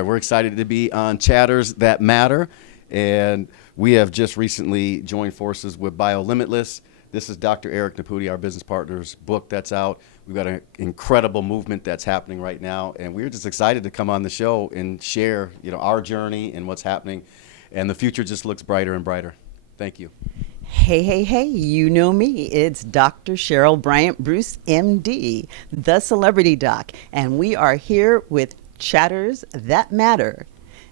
right, we're excited to be on Chatters That Matter, and we have just recently joined forces with Bio Limitless. This is Dr. Eric Naputi, our business partner's book that's out. We've got an incredible movement that's happening right now, and we're just excited to come on the show and share, our journey and what's happening, and the future just looks brighter and brighter. Thank you. Hey, you know me. It's Dr. Cheryl Bryant, Bruce, MD, the celebrity doc, and we are here with Chatters That Matter.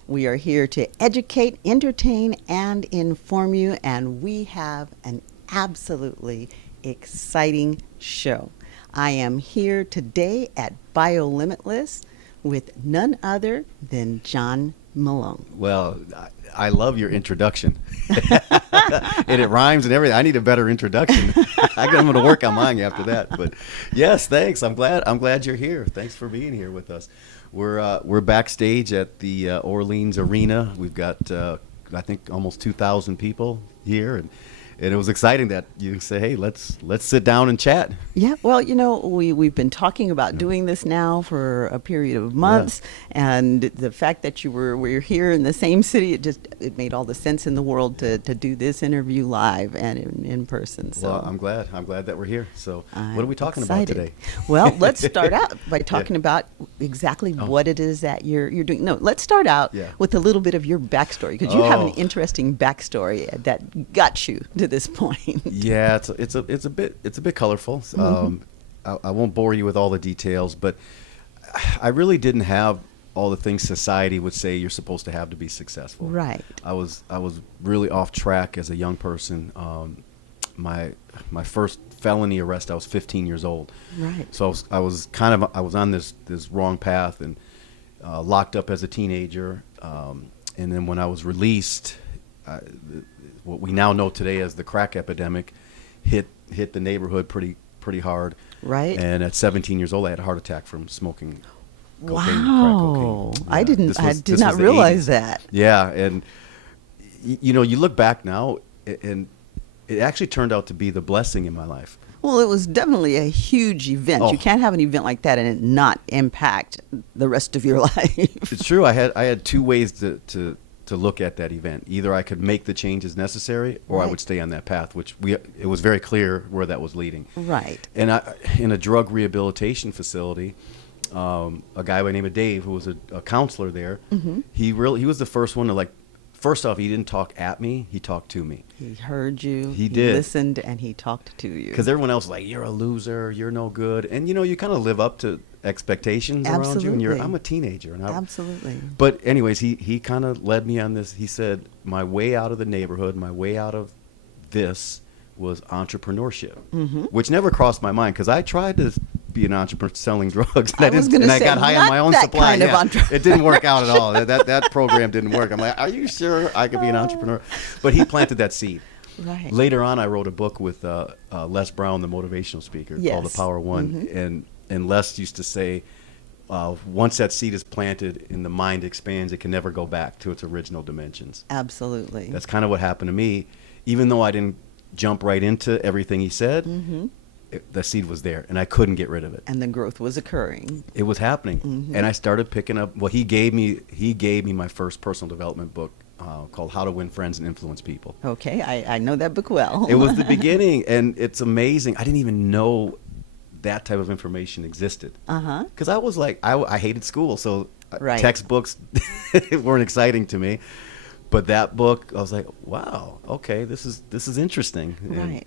We are here to educate, entertain, and inform you, and we have an absolutely exciting show. I am here today at Bio Limitless with none other than John Malott. Well, I love your introduction. And it rhymes and everything. I need a better introduction. I'm going to work on mine after that. But yes, thanks. I'm glad you're here. Thanks for being here with us. We're backstage at the Orleans Arena. We've got I think almost 2,000 people here, and it was exciting that you say, hey, let's sit down and chat. Yeah, well, we've been talking about doing this now for a period of months, and the fact that we're here in the same city, it made all the sense in the world to do this interview live and in person. So well, I'm glad that we're here. So what are we talking about today? Well, let's start out by talking about exactly what it is that you're doing. No, let's start out with a little bit of your backstory, because you have an interesting backstory that got you to this point. Yeah, it's a bit colorful. I won't bore you with all the details, but I really didn't have all the things society would say you're supposed to have to be successful. Right. I was really off track as a young person. My first felony arrest, I was 15 years old. Right. So I was on this wrong path and locked up as a teenager. And then when I was released, what we now know today as the crack epidemic hit the neighborhood pretty hard. Right. And at 17 years old, I had a heart attack from smoking cocaine, crack wow. cocaine. Yeah. I did not realize that. Yeah, and you look back now, and it actually turned out to be the blessing in my life. Well, it was definitely a huge event. You can't have an event like that and it not impact the rest of your life. It's true. I had two ways to look at that event. Either I could make the changes necessary, or I would stay on that path, it was very clear where that was leading. Right. And in a drug rehabilitation facility, a guy by the name of Dave, who was a counselor there, he was the first one to first off, he didn't talk at me, he talked to me. He heard you, he did. Listened, and he talked to you. Because everyone else was like, you're a loser, you're no good. And you kind of live up to expectations around you, and I'm a teenager. And Absolutely. But anyways, he kind of led me on this. He said, my way out of the neighborhood, my way out of this was entrepreneurship, which never crossed my mind, because I tried to be an entrepreneur selling drugs, and I got high on my own supply. It didn't work out at all. That program didn't work. I'm like, are you sure I could be an entrepreneur? But he planted that seed. Right. Later on, I wrote a book with Les Brown, the motivational speaker, called The Power of One, and Les used to say, once that seed is planted and the mind expands, it can never go back to its original dimensions. Absolutely. That's kind of what happened to me. Even though I didn't jump right into everything he said, the seed was there, and I couldn't get rid of it. And the growth was occurring. It was happening, and I started picking up. Well, he gave me my first personal development book called How to Win Friends and Influence People. Okay, I know that book well. It was the beginning, and it's amazing. I didn't even know that type of information existed. Because I was like, I hated school, so textbooks weren't exciting to me. But that book, I was like, wow, okay, this is interesting.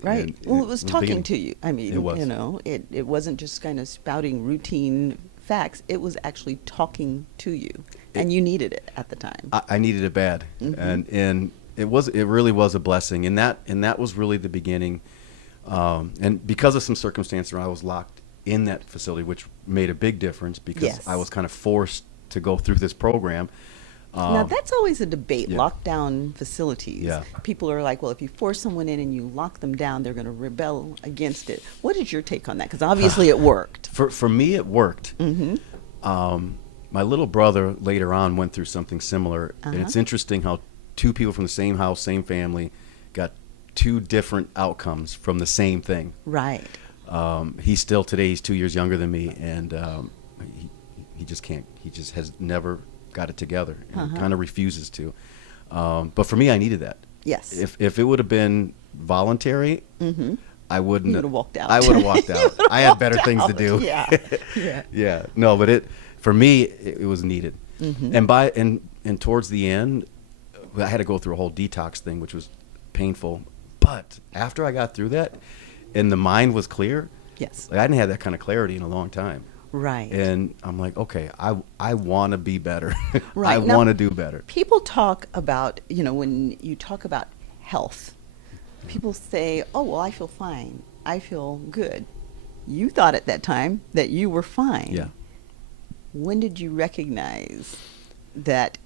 Right. Well, it was talking to you. I mean, it was. It wasn't just kind of spouting routine facts. It was actually talking to you, and you needed it at the time. I needed it bad, and it really was a blessing, and that was really the beginning. And because of some circumstances, I was locked in that facility, which made a big difference, because I was kind of forced to go through this program. Now, that's always a debate, lockdown facilities. Yeah. People are like, well, if you force someone in and you lock them down, they're going to rebel against it. What is your take on that? Because obviously it worked. For me, it worked. My little brother later on went through something similar. And it's interesting how two people from the same house, same family, got two different outcomes from the same thing. Right. He's 2 years younger than me, and he just can't. He just has never got it together, and kind of refuses to. But for me, I needed that. Yes. If it would have been voluntary, I wouldn't. You would have walked out. I would have walked out. I had better things to do. Yeah. Yeah. Yeah. No, but for me, it was needed. And towards the end, I had to go through a whole detox thing, which was painful. But after I got through that, and the mind was clear. Yes. Like I didn't have that kind of clarity in a long time. Right. And I'm like, okay, I want to be better. Right. I want to do better. People talk about, when you talk about health, people say, oh, well, I feel fine. I feel good. You thought at that time that you were fine. Yeah. When did you recognize that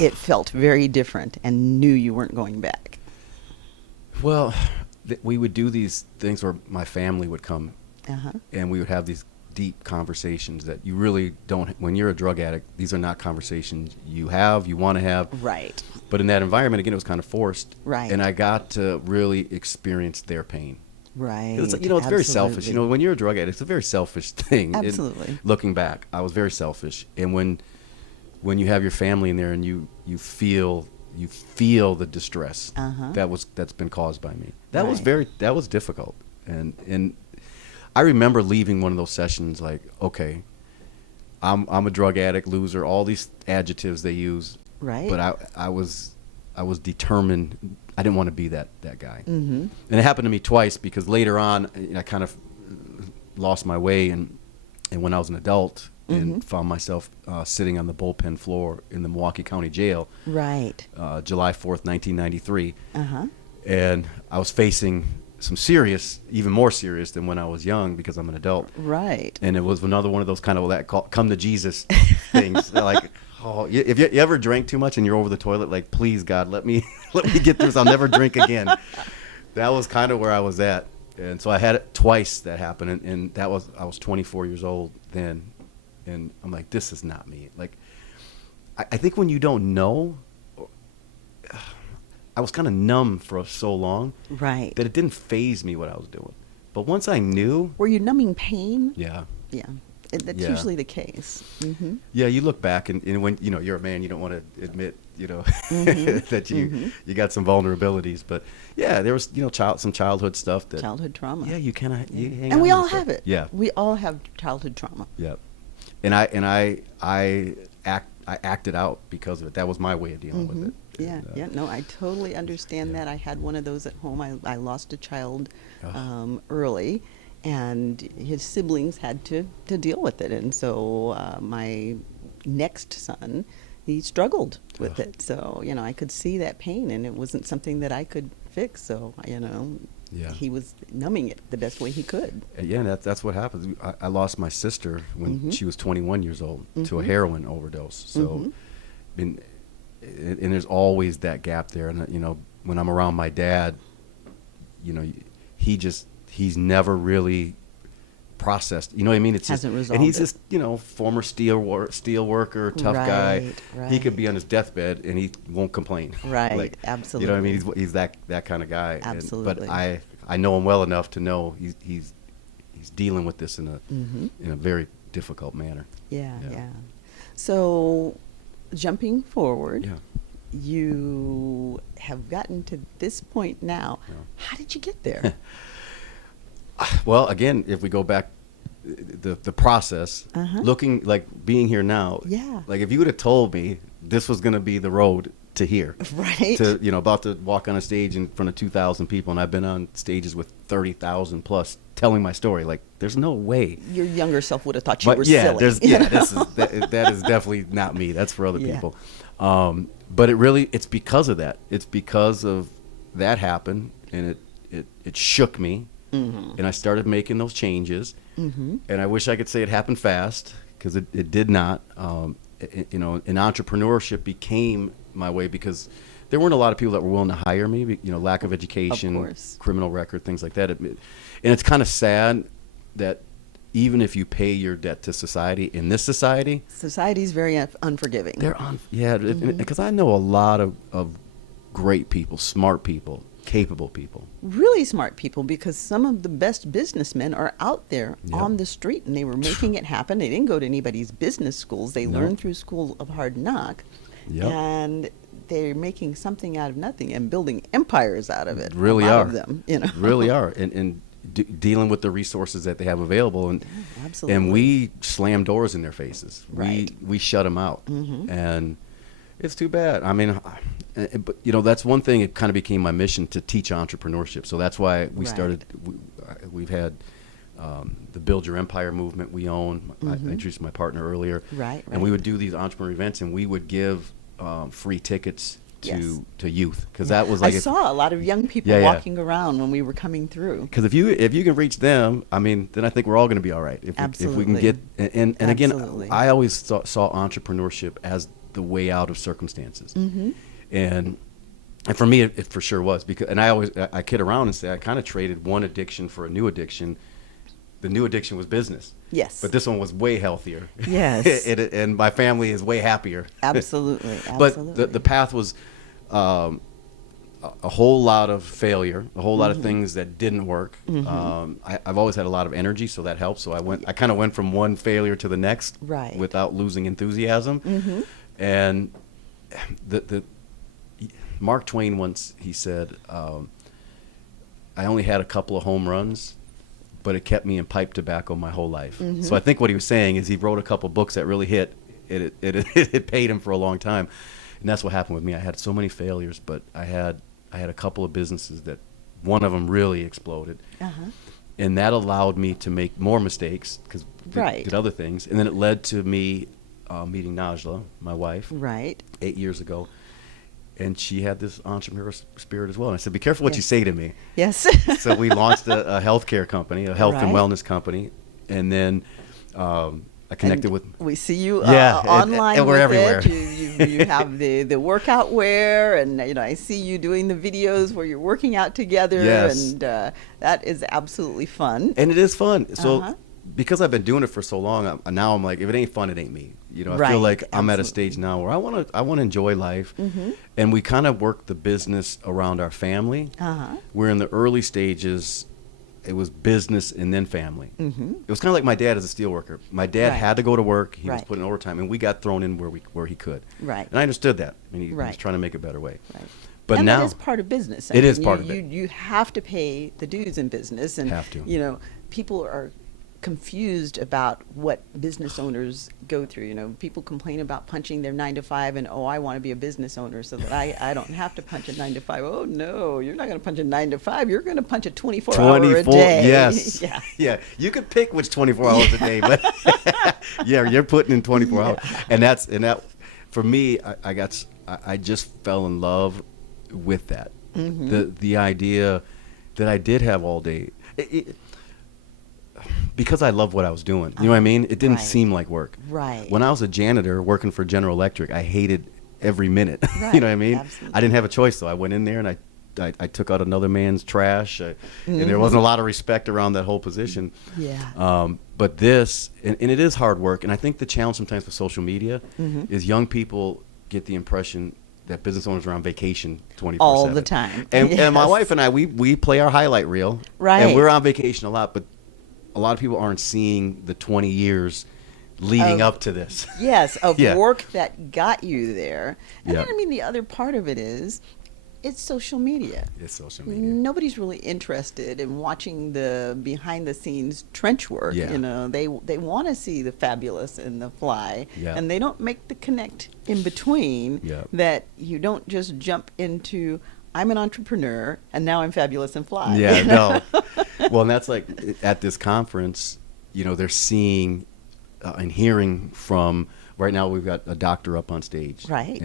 it felt very different and knew you weren't going back? Well, we would do these things where my family would come and we would have these deep conversations that you really don't, when you're a drug addict, these are not conversations you want to have. Right. But in that environment, again, it was kind of forced. Right. And I got to really experience their pain. Right. 'Cause it's very selfish. When you're a drug addict, it's a very selfish thing. Absolutely. Looking back, I was very selfish. And when you have your family in there and you feel the distress that's been caused by me. That was difficult. And I remember leaving one of those sessions like, okay, I'm a drug addict, loser, all these adjectives they use. Right. But I was determined. I didn't want to be that guy. And it happened to me twice because later on I kind of lost my way and when I was an adult and found myself sitting on the bullpen floor in the Milwaukee County Jail. Right. July 4th, 1993. And I was facing some even more serious than when I was young because I'm an adult. Right. And it was another one of those kind of come to Jesus things. Like, oh, if you ever drank too much and you're over the toilet, like, please God, let me get through this. I'll never drink again. That was kind of where I was at. And so I had it twice that happened. And I was 24 years old then. And I'm like, this is not me. Like, I think when you don't know, I was kind of numb for so long. Right. That it didn't faze me what I was doing. But once I knew. Were you numbing pain? Yeah. Yeah. That's usually the case. Yeah, you look back and when you're a man, you don't want to admit that you got some vulnerabilities. But yeah, there was some childhood stuff Childhood trauma. Yeah, you kind of you hang and on we to all stuff. have it. Yeah, we all have childhood trauma. Yeah, and I acted out because of it. That was my way of dealing with it. Yeah, And, no, I totally understand that. I had one of those at home. I lost a child early, and his siblings had to deal with it. And so my next son, he struggled with it. So, I could see that pain, and it wasn't something that I could fix. So, he was numbing it the best way he could. Yeah, that's what happens. I lost my sister when she was 21 years old to a heroin overdose. So, and there's always that gap there. And when I'm around my dad, he's never really processed. You know what I mean? It's hasn't resolved. And he's just former steel worker, tough guy. Right. He could be on his deathbed and he won't complain. Right. Absolutely. You know what I mean? He's that kind of guy. Absolutely. But I know him well enough to know he's dealing with this in a very difficult manner. Yeah. So, jumping forward. Yeah. You have gotten to this point now. Yeah. How did you get there? Well, again, if we go back, the process, looking like being here now. Yeah. Like if you would have told me this was going to be the road to here, right? To about to walk on a stage in front of 2,000 people, and I've been on stages with 30,000 plus, telling my story. Like, there's no way. Your younger self would have thought you were silly. That is definitely not me. That's for other people. But it's because of that. It's because of that happened, and it shook me. And I started making those changes. And I wish I could say it happened fast, because it did not. And entrepreneurship became my way because there weren't a lot of people that were willing to hire me. Lack of education, of course. Criminal record, things like that. And it's kind of sad that even if you pay your debt to society, in this society's very unforgiving. They're because I know a lot of great people, smart people, capable people. Really smart people, because some of the best businessmen are out there Yep. on the street, and they were making it happen. They didn't go to anybody's business schools. They No. learned through School of Hard Knock. Yep. And they're making something out of nothing and building empires out of it. Really a lot are. of them, you know. Really are. And dealing with the resources that they have available. And Absolutely. and we slam doors in their faces. Right. We shut them out. Mhm. And it's too bad. I mean, but you know, that's one thing. It kind of became my mission to teach entrepreneurship. So that's why we Right. started. We've had the Build Your Empire movement we own. I Mhm. introduced my partner earlier. Right, And we right. would do these entrepreneur events, and we would give free tickets Yes. to youth, because that was like I saw a lot of young people Yeah, yeah. walking around when we were coming through. because if you can reach them, I mean, then I think we're all going to be all right. If we can Absolutely. get and again, Absolutely. I always saw entrepreneurship as the way out of circumstances, Mm-hmm. and for me, it for sure was, because and I kid around and say I kind of traded one addiction for a new addiction. The new addiction was business. Yes. But this one was way healthier. Yes. And my family is way happier. Absolutely. But Absolutely. the path was a whole lot of failure, a whole lot of things that didn't work. I've always had a lot of energy, so that helped. So I kind of went from one failure to the next, Right. without losing enthusiasm. Mhm. And the Mark Twain once he said, I only had a couple of home runs, but it kept me in pipe tobacco my whole life. So I think what he was saying is he wrote a couple books that really hit. It paid him for a long time, and that's what happened with me. I had so many failures, but I had a couple of businesses that one of them really exploded, Uh-huh. and that allowed me to make more mistakes because Right. did other things, and then it led to me meeting Najlah, my wife, Right. 8 years ago. And she had this entrepreneur spirit as well. And I said, be careful what Yes. you say to me. Yes. So we launched a healthcare company, a health and Right. wellness company, and then I connected And with. we see you Yeah, online and we're with everywhere. it. You have the workout wear, and I see you doing the videos where you're working out together, Yes. and that is absolutely fun. And it is fun. So Uh-huh. because I've been doing it for so long, now I'm like, if it ain't fun, it ain't me. I Right, feel like I'm at a absolutely. stage now where I want to enjoy life, and we kind of work the business around our family. Uh-huh. We're in the early stages. It was business and then family. Mm-hmm. It was kind of like my dad as a steel worker. My dad Right. had to go to work. He was Right. putting overtime, and we got thrown in where he could. Right. And I understood that. I mean, he was Right. trying to make a better way. Right. But and now that is part of business. It is part of you, it. You have to pay the dues in business, and Have to. People are confused about what business owners go through. People complain about punching their 9 to 5, and I want to be a business owner so that I don't have to punch a 9 to 5. Oh no, you're not going to punch a 9 to 5. You're going to punch a 24-hour a day. Yes. Yeah. Yeah. You could pick which 24 hours a day, but yeah, you're putting in 24 hours, and that for me, I just fell in love with that. The idea that I did have all day. Because I love what I was doing. You know what I mean? It didn't Right. seem like work. Right. When I was a janitor working for General Electric, I hated every minute. Right. You know what I mean? Absolutely. I didn't have a choice, though. I went in there and I took out another man's trash, and there wasn't a lot of respect around that whole position. Yeah. But this, and it is hard work, and I think the challenge sometimes with social media is young people get the impression that business owners are on vacation 24/7. All the time. And my Yes. wife and I, we play our highlight reel. Right. And we're on vacation a lot, but a lot of people aren't seeing the 20 years leading Of- up to this. Yes, of Yeah. work that got you there. And Yeah. then, the other part of it is it's social media. It's social media. Nobody's really interested in watching the behind the scenes trench work. Yeah. They want to see the fabulous and the fly, Yeah. and they don't make the connect in between. Yeah. That you don't just jump into I'm an entrepreneur and now I'm fabulous and fly. Yeah, no. Well, and that's like at this conference, they're seeing and hearing from, right now we've got a doctor up on stage. Right.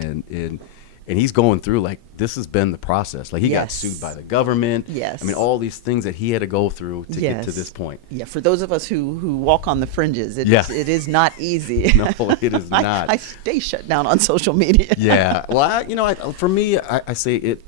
And he's going through, like, this has been the process. Like, he got Yes. sued by the government. Yes. I mean, all these things that he had to go through to get to this point. Yeah, for those of us who walk on the fringes, it is not easy. No, it is not. I stay shut down on social media. Yeah. Well, for me, I say it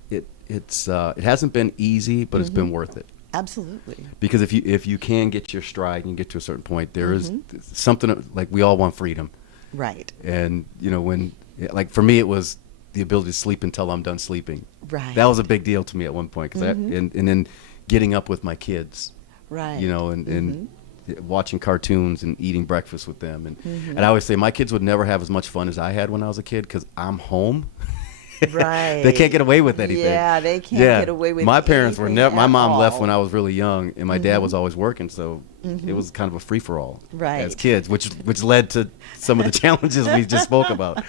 hasn't been easy, but it's been worth it. Absolutely. Because if you can get your stride and get to a certain point, there is something, like, we all want freedom. Right. And when, like, for me, it was the ability to sleep until I'm done sleeping. Right. That was a big deal to me at one point, and then getting up with my kids, Right. you know, and watching cartoons and eating breakfast with them, and I always say my kids would never have as much fun as I had when I was a kid because I'm home. Right. They can't get away with anything. Yeah, they can't get away with My parents were anything never. My at mom left all. when I was really young, and my dad was always working, so it was kind of a free for all Right. as kids, which led to some of the challenges we just spoke about.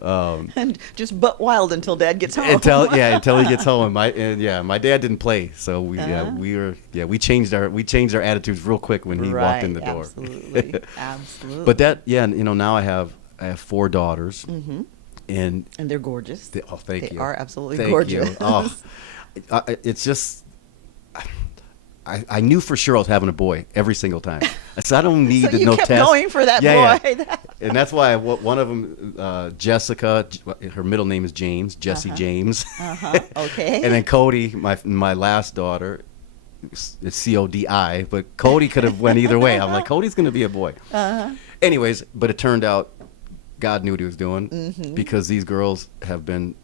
And just butt wild until Dad gets home. Until he gets home. My dad didn't play, so we changed our attitudes real quick when he walked in the door. Absolutely, absolutely. But that now I have 4 daughters, and they're gorgeous. thank you. They are absolutely Thank gorgeous. you. Oh, it's just. I knew for sure I was having a boy every single time. I said I don't need So to you know kept test. going for that boy. And that's why one of them, Jessica, her middle name is James, Jesse James. Okay. And then Cody, my last daughter, it's Codi, but Cody could have went either way. I'm like, Cody's going to be a boy. Anyways, but it turned out God knew what he was doing because these girls have been,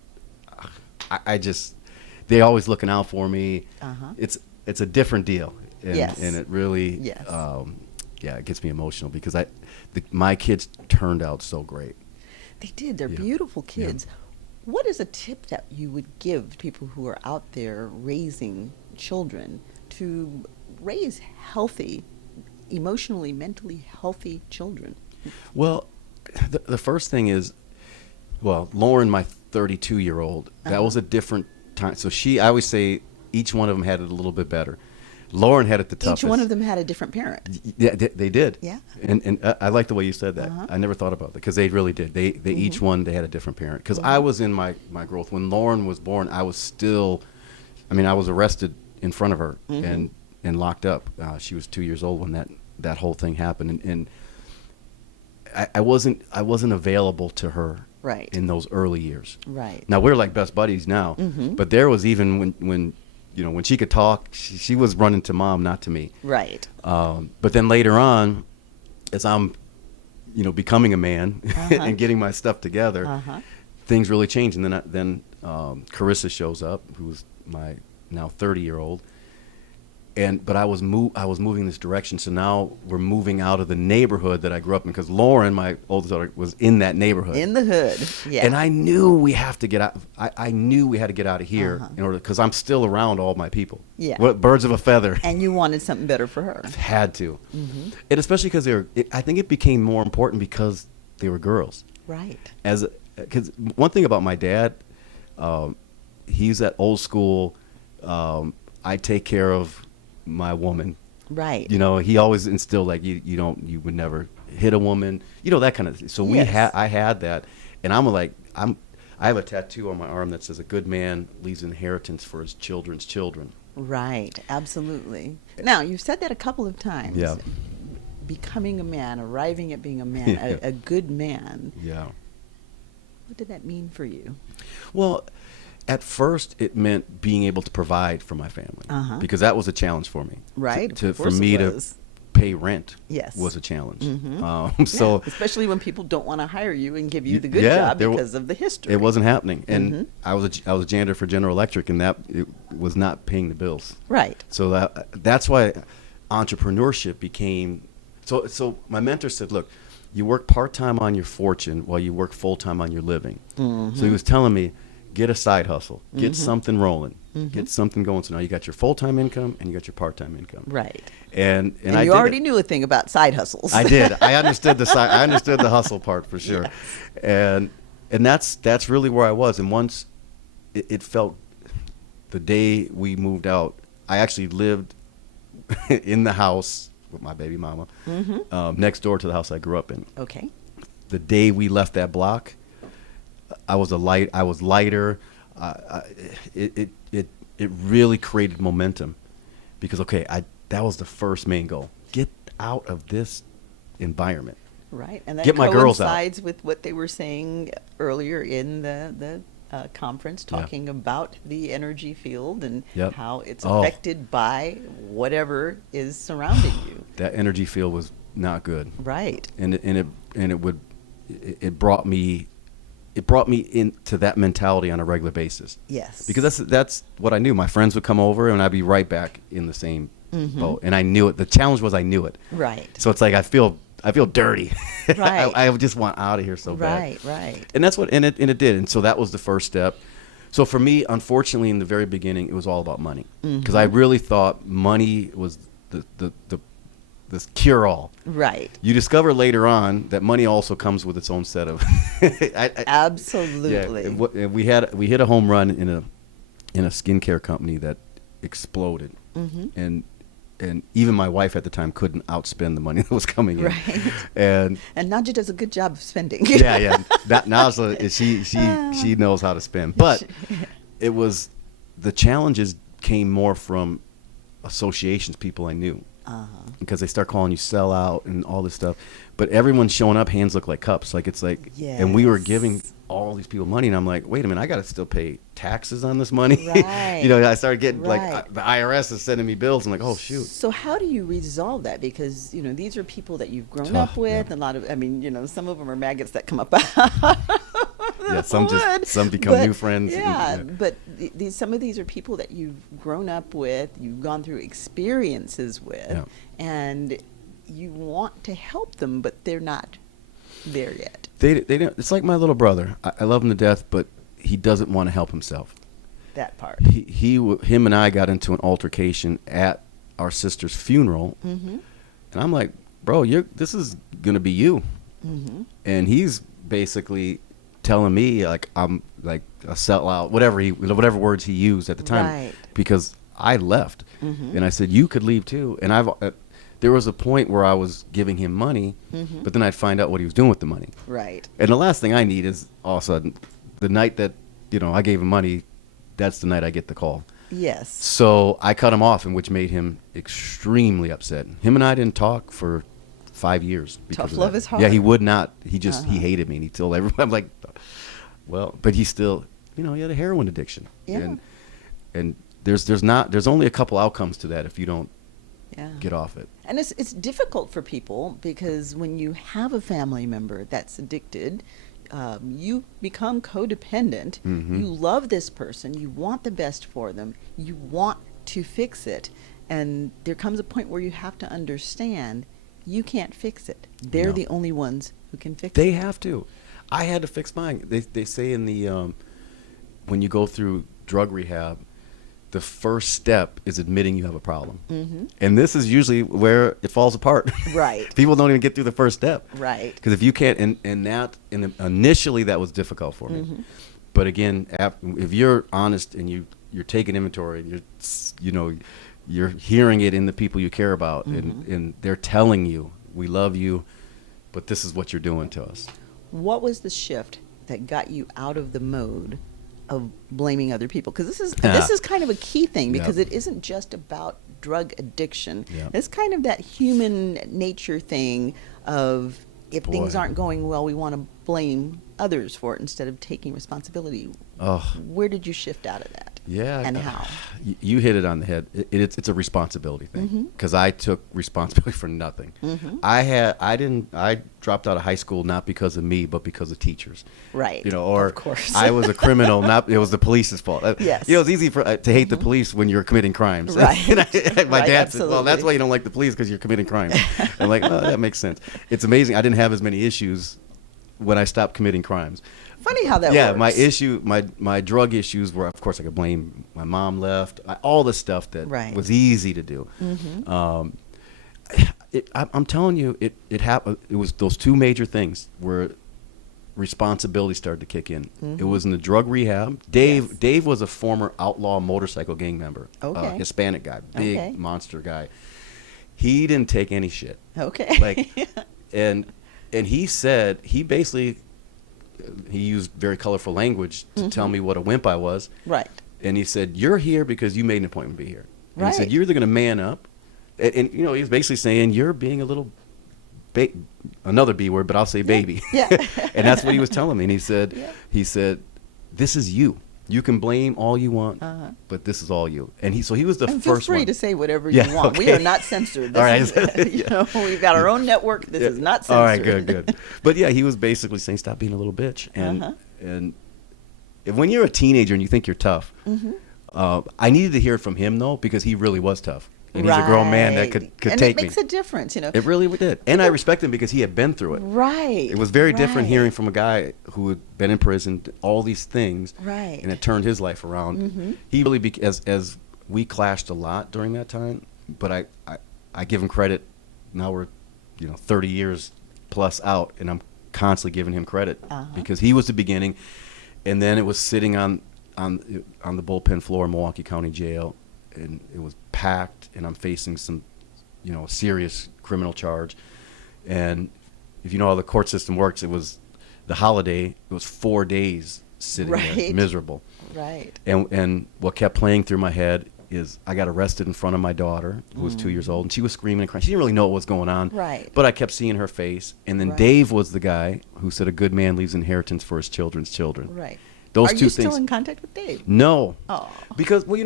they're always looking out for me. It's a different deal. And, Yes. and it really, Yes. it gets me emotional because my kids turned out so great. They did. They're Yeah. beautiful kids. What is a tip that you would give people who are out there raising children to raise healthy, emotionally, mentally healthy children? Well, the first thing is, Lauren, my 32-year-old, that was a different time. So I always say each one of them had it a little bit better. Lauren had it the toughest. Each one of them had a different parent. Yeah, they did. Yeah. And I like the way you said that. I never thought about that because they really did. They each one, they had a different parent. Because I was in my growth. When Lauren was born, I was still, I was arrested in front of her and locked up. She was 2 years old when that whole thing happened. And I wasn't available to her Right. in those early years. Right. Now we're like best buddies now, but there was even when she could talk, she was running to mom, not to me. Right. But then later on, as I'm, becoming a man and getting my stuff together, things really changed. And then Carissa shows up, who's my now 30-year-old. But I was moving this direction. So now we're moving out of the neighborhood that I grew up in because Lauren, my oldest daughter, was in that neighborhood. In the hood. Yeah. And I knew we have to get out. I knew we had to get out of here in order because I'm still around all my people. Yeah. What birds of a feather. And you wanted something better for her. Had to. And especially because I think it became more important because they were girls. Right. Because one thing about my dad, he's that old school. I take care of my woman. Right. He always instilled like you would never hit a woman, that kind of thing. So I had that, and I have a tattoo on my arm that says a good man leaves inheritance for his children's children. Right. Absolutely. Now, you've said that a couple of times. Yeah. Becoming a man, arriving at being a man, Yeah. a good man. Yeah. What did that mean for you? Well, at first it meant being able to provide for my family because that was a challenge for me. Right. For me to pay rent was a challenge. So especially when people don't want to hire you and give you the good Yeah, job because of the history. it wasn't happening, and I was a janitor for General Electric, and it was not paying the bills. Right. So that's why entrepreneurship became. So my mentor said, look, you work part-time on your fortune while you work full-time on your living. So he was telling me, get a side hustle, get something rolling, get something going. So now you got your full-time income and you got your part-time income. Right. And And I you did already it. knew a thing about side hustles. I did. I understood the hustle part for sure. Yes. And that's really where I was. And once it felt, the day we moved out, I actually lived in the house with my baby mama next door to the house I grew up in. Okay. The day we left that block, I was lighter. It really created momentum because that was the first main goal. Get out of this environment. Right. And that Get my girls out. coincides with what they were saying earlier in the conference, talking about the energy field and how it's affected by whatever is surrounding you. That energy field was not good. Right. And it brought me it brought me into that mentality on a regular basis. Yes. Because that's what I knew. My friends would come over and I'd be right back in the same boat. And I knew it. The challenge was I knew it. Right. So it's like I feel dirty. Right. I just want out of here so bad. Right. And that's what and it did. And so that was the first step. So for me, unfortunately, in the very beginning, it was all about money. Because I really thought money was this cure-all. Right. You discover later on that money also comes with its own set of. Absolutely. Yeah, we hit a home run in a skincare company that exploded, and even my wife at the time couldn't outspend the money that was coming in. Right. And Najlah does a good job of spending. yeah. Najlah, she knows how to spend, but it was the challenges came more from associations, people I knew. Because they start calling you sellout and all this stuff, but everyone's showing up, hands look like cups, like it's like, and we were giving all these people money, and I'm like, wait a minute, I got to still pay taxes on this money. Right. You know, I started getting like the IRS is sending me bills. I'm like, oh shoot. So how do you resolve that? Because these are people that you've grown up with. Yeah. A lot of, some of them are maggots that come up. Yeah, some become new friends. Yeah, but some of these are people that you've grown up with, you've gone through experiences with, and you want to help them, but they're not there yet. They don't. It's like my little brother. I love him to death, but he doesn't want to help himself. That part. Him and I got into an altercation at our sister's funeral, and I'm like, bro, this is gonna be you, and he's basically telling me like I'm like a sellout, whatever words he used at the time, because I left, and I said you could leave too, and there was a point where I was giving him money, but then I'd find out what he was doing with the money. Right. And the last thing I need is all of a sudden the night that I gave him money, that's the night I get the call. Yes. So I cut him off, and which made him extremely upset. Him and I didn't talk for 5 years. Tough love is hard. Yeah, he would not. He just he hated me, and he told everyone. I'm like, well, but he still, he had a heroin addiction. Yeah. And there's only a couple outcomes to that if you don't get off it. And it's difficult for people because when you have a family member that's addicted, you become codependent. You love this person. You want the best for them. You want to fix it. And there comes a point where you have to understand you can't fix it. They're the only ones who can fix it. They have to. I had to fix mine. They say in the when you go through drug rehab, the first step is admitting you have a problem. And this is usually where it falls apart. Right. People don't even get through the first step. Right. Because if you can't, and initially that was difficult for me. But again, if you're honest and you're taking inventory, and you're hearing it in the people you care about, and they're telling you, we love you, but this is what you're doing to us. What was the shift that got you out of the mode of blaming other people? Because this is kind of a key thing, because it isn't just about drug addiction. It's kind of that human nature thing of if things aren't going well, we want to blame others for it instead of taking responsibility. Where did you shift out of that? And how? You hit it on the head. It's a responsibility thing, because I took responsibility for nothing. I dropped out of high school not because of me, but because of teachers. Right. Or of course. I was a criminal. It was the police's fault. Yes. It's easy to hate the police when you're committing crimes. Right. My dad said, "Well, that's why you don't like the police, because you're committing crimes." I'm like, "Oh, that makes sense." It's amazing. I didn't have as many issues when I stopped committing crimes. Funny how that works. My drug issues were, of course, I could blame my mom left, all the stuff that was easy to do. I'm telling you, it happened. It was those two major things where responsibility started to kick in. It was in the drug rehab. Dave was a former outlaw motorcycle gang member, Hispanic guy, big monster guy. He didn't take any shit. And he said, he used very colorful language to tell me what a wimp I was. Right. And he said, you're here because you made an appointment to be here. And he said, you're either going to man up. And he was basically saying, you're being a little, another B word, but I'll say baby. Yeah. And that's what he was telling me. And he said, this is you. You can blame all you want, but this is all you. And he was the first one. Feel free to say whatever you want. We are not censored. All right. We've got our own network. This is not censored. All right, good. But yeah, he was basically saying, stop being a little bitch. And when you're a teenager and you think you're tough, I needed to hear it from him though, because he really was tough. And he's a grown man that could and take it me. makes a difference, you know. It really did. And I respect him because he had been through it. Right. It was very different right. hearing from a guy who had been in prison, all these things, Right. and it turned his life around. He really, as we clashed a lot during that time, but I give him credit. Now we're, 30 years plus out, and I'm constantly giving him credit because he was the beginning. And then it was sitting on the bullpen floor in Milwaukee County Jail, and it was packed, and I'm facing some, serious criminal charge. And if you know how the court system works, it was the holiday. It was 4 days sitting there, miserable. Right. And what kept playing through my head is I got arrested in front of my daughter, who was 2 years old, and she was screaming and crying. She didn't really know what was going on. Right. But I kept seeing her face. And then Dave was the guy who said a good man leaves inheritance for his children's children. Right. Those Are two you things. still in contact with Dave? No. Oh. Because, we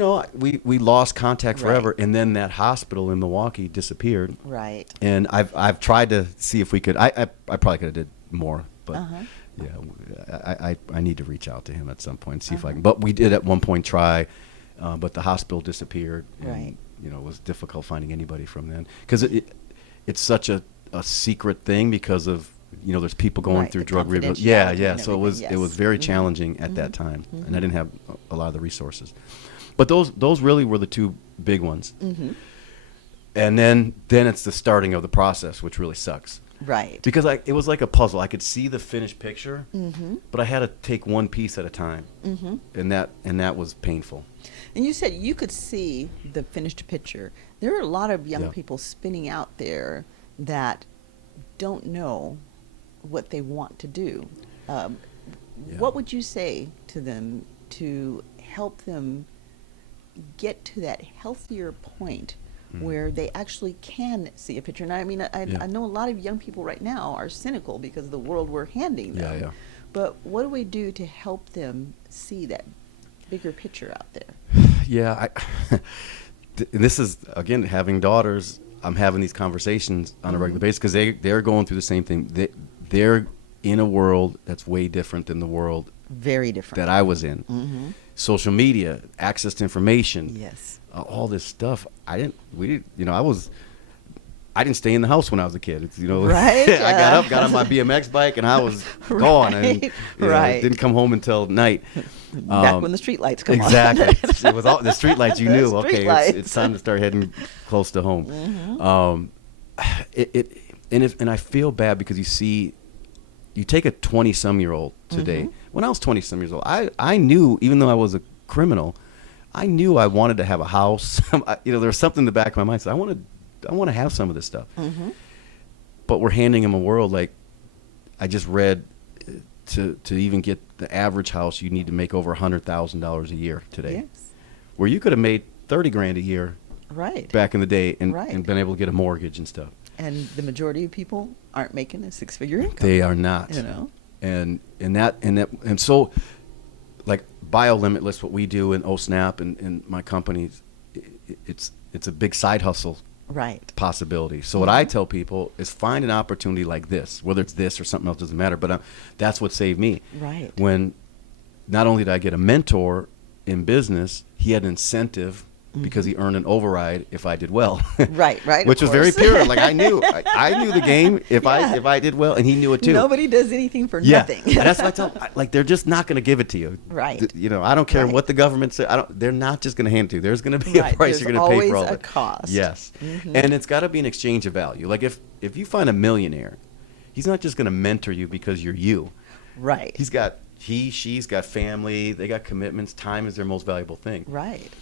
lost contact forever, Right. and then that hospital in Milwaukee disappeared. Right. And I've tried to see if we could. I probably could have did more, but yeah, I need to reach out to him at some point and see if I can. But we did at one point try, but the hospital disappeared. And, Right. it was difficult finding anybody from then because it's such a secret thing because of there's people going Right, through the drug rehabilitation. confidentiality Yeah. and So it everything, was yes. very challenging at that time, and I didn't have a lot of the resources. But those really were the two big ones. And then it's the starting of the process, which really sucks. Right. Because it was like a puzzle. I could see the finished picture, but I had to take one piece at a time, and that was painful. And you said you could see the finished picture. There are a lot of young Yeah. people spinning out there that don't know what they want to do. What would you say to them to help them get to that healthier point where they actually can see a picture? And I mean, I know a lot of young people right now are cynical because of the world we're handing them. Yeah. But what do we do to help them see that bigger picture out there? Yeah, this is, again, having daughters, I'm having these conversations on a regular basis because they're going through the same thing. They're in a world that's way different than the world Very different. that I was in. Social media, access to information, Yes. all this stuff. I didn't stay in the house when I was a kid. It's, Right. I got up, got on my BMX bike, and I was gone. And Right. didn't come home until night. Back when the street lights come Exactly. on. It was all the street lights. You The knew, street okay, lights. it's time to start heading close to home. And I feel bad because you take a 20-some-year-old today. When I was 20-some years old, I knew, even though I was a criminal, I knew I wanted to have a house. There was something in the back of my mind. So I want to have some of this stuff. But we're handing them a world like I just read. To even get the average house, you need to make over $100,000 a year today. Yes. Where you could have made $30,000 a year Right. back in the day and Right. been able to get a mortgage and stuff. And the majority of people aren't making a six-figure income. They are not. And so, like BioLimitless, what we do in OSNAP and my companies, it's a big side hustle Right. possibility. So what I tell people is find an opportunity like this, whether it's this or something else, doesn't matter. But that's what saved me. Right. When not only did I get a mentor in business, he had an incentive because he earned an override if I did well. Right. Which of was very course. pure. Like I knew the game if I did well, and he knew it too. Nobody does anything for Yeah, nothing. and that's what I tell. Like they're just not going to give it to you. Right. I don't care Right. what the government says. They're not just going to hand it to you. There's going to be a Right. price There's you're going to pay for all always of a it. cost. Yes, and it's got to be an exchange of value. Like if you find a millionaire, he's not just going to mentor you because you're you. Right. She's got family. They got commitments. Time is their most valuable thing. Right.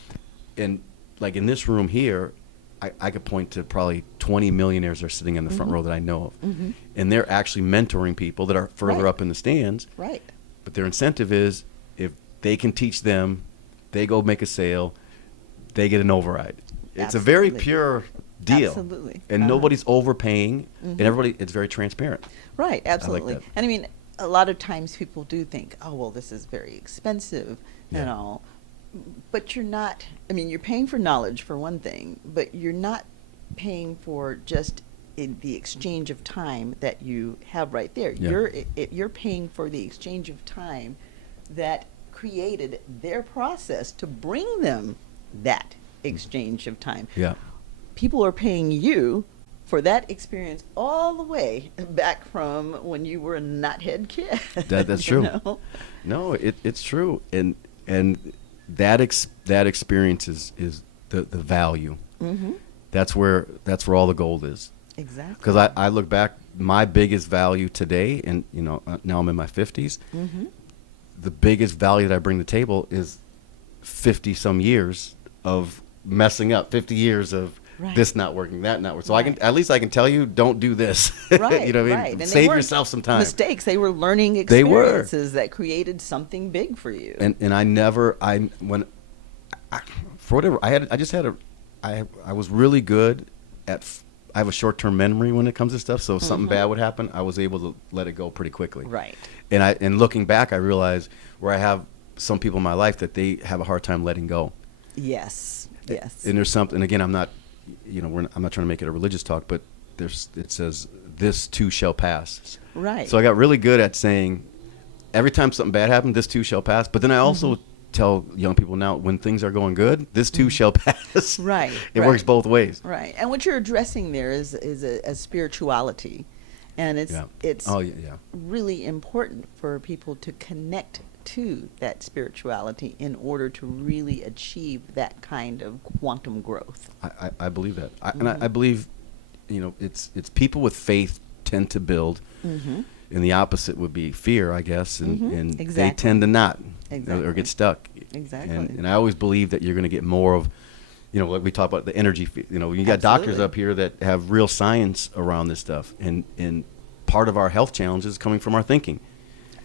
And like in this room here, I could point to probably 20 millionaires that are sitting in the front row that I know of. And they're actually mentoring people that are further Right. up in the stands. Right. But their incentive is if they can teach them, they go make a sale, they get an override. It's a very Absolutely. pure deal. Absolutely. And nobody's overpaying, and it's very transparent. Right, absolutely. that. And I mean, a lot of times people do think, oh, well, this is very expensive Yeah. and all. But you're not, I mean, you're paying for knowledge for one thing, but you're not paying for just in the exchange of time that you have right there. Yeah. You're paying for the exchange of time that created their process to bring them that exchange of time. Yeah. People are paying you for that experience all the way back from when you were a knothead kid. That's you true. know? No, it's true, and that experience is the value. Mm-hmm. That's where all the gold is. Exactly. Because I look back, my biggest value today, and now I'm in my 50s. Mm-hmm. The biggest value that I bring to the table is 50 some years of messing up, 50 years of Right. this not working, that not working. So Right. at least I can tell you, don't do this. Right, you know what I mean? right. And they Save weren't yourself some time. Mistakes. They were learning They were. experiences that created something big for you. And for whatever I was really good at. I have a short-term memory when it comes to stuff. So if something bad would happen, I was able to let it go pretty quickly. Right. And looking back, I realized where I have some people in my life that they have a hard time letting go. Yes. Yes. And there's something. Again, I'm not trying to make it a religious talk, but it says this too shall pass. Right. So I got really good at saying every time something bad happened, this too shall pass. But then I also tell young people now, when things are going good, this too shall pass. Right. It right. works both ways. Right. And what you're addressing there is a spirituality, and it's really important for people to connect to that spirituality in order to really achieve that kind of quantum growth. I believe that. And I believe, it's people with faith tend to build, and the opposite would be fear, I guess, and Exactly. they tend to not, Exactly. or get stuck. Exactly. And I always believe that you're going to get more of, like we talk about the energy. You got doctors Absolutely. up here that have real science around this stuff, and part of our health challenge is coming from our thinking.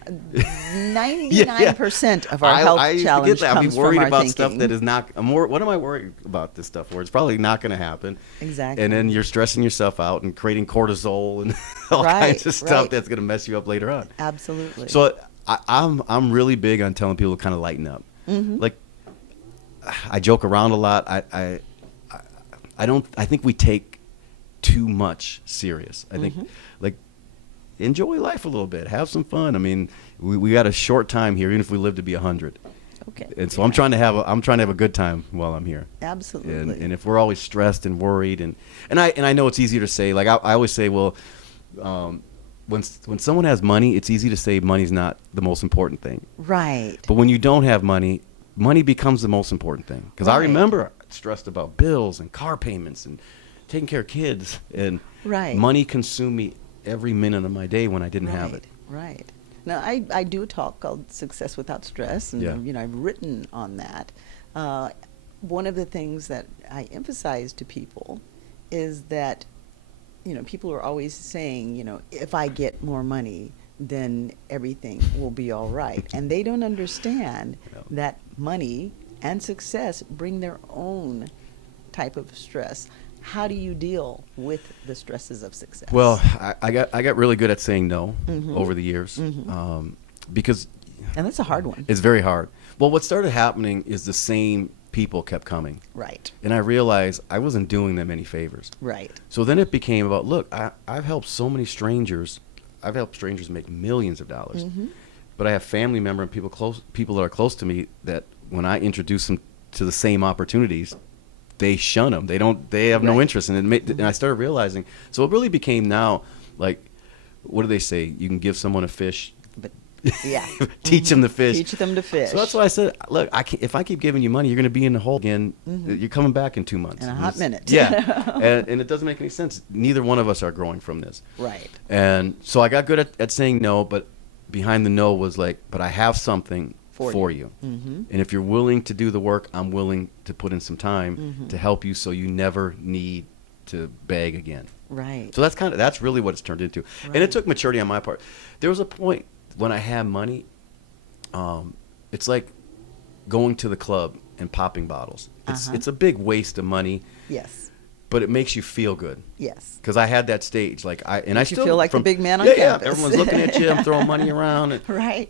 99% of our health challenge I'd be comes worried from our about thinking. stuff that is not. What am I worried about this stuff for? It's probably not going to happen. Exactly. And then you're stressing yourself out and creating cortisol and all Right, kinds of stuff right. that's going to mess you up later on. Absolutely. So I'm really big on telling people to kind of lighten up. Like, I joke around a lot. I think we take too much serious. I think like enjoy life a little bit, have some fun. I mean, we got a short time here, even if we live to be 100. Okay. And so I'm trying to have a good time while I'm here. Absolutely. And if we're always stressed and worried, and I know it's easier to say, like I always say, well, when someone has money, it's easy to say money's not the most important thing. Right. But when you don't have money becomes the most important thing. Because I Right. remember stressed about bills and car payments and taking care of kids, and Right. money consumed me every minute of my day when I didn't have it. Right. Now, I do a talk called Success Without Stress, and Yeah. I've written on that. One of the things that I emphasize to people is that, people are always saying, if I get more money, then everything will be all right. And they don't understand that money and success bring their own type of stress. How do you deal with the stresses of success? Well, I got really good at saying no over the years, because and that's a hard one. it's very hard. Well, what started happening is the same people kept coming, Right. and I realized I wasn't doing them any favors. Right. So then it became about, look, I've helped so many strangers. I've helped strangers make millions of dollars, but I have family members and people that are close to me that when I introduce them to the same opportunities, they shun them. They have no Right. interest in it. And I started realizing, so it really became now, like, what do they say? You can give someone a fish, But yeah. teach them to fish. Teach them to fish. So that's why I said, look, if I keep giving you money, you're going to be in the hole again. You're coming back in 2 months. In a hot minute. Yeah. and it doesn't make any sense. Neither one of us are growing from this. Right. And so I got good at saying no, but behind the no was like, but I have something for you. And if you're willing to do the work, I'm willing to put in some time to help you so you never need to beg again. Right. So that's really what it's turned into. And it took maturity on my part. There was a point when I had money, it's like going to the club and popping bottles. It's a big waste of money, Yes. but it makes you feel good. Yes. Because I had that stage, I Makes you still feel like the big man on yeah, campus. Yeah, everyone's looking at you. I'm throwing money around. Right.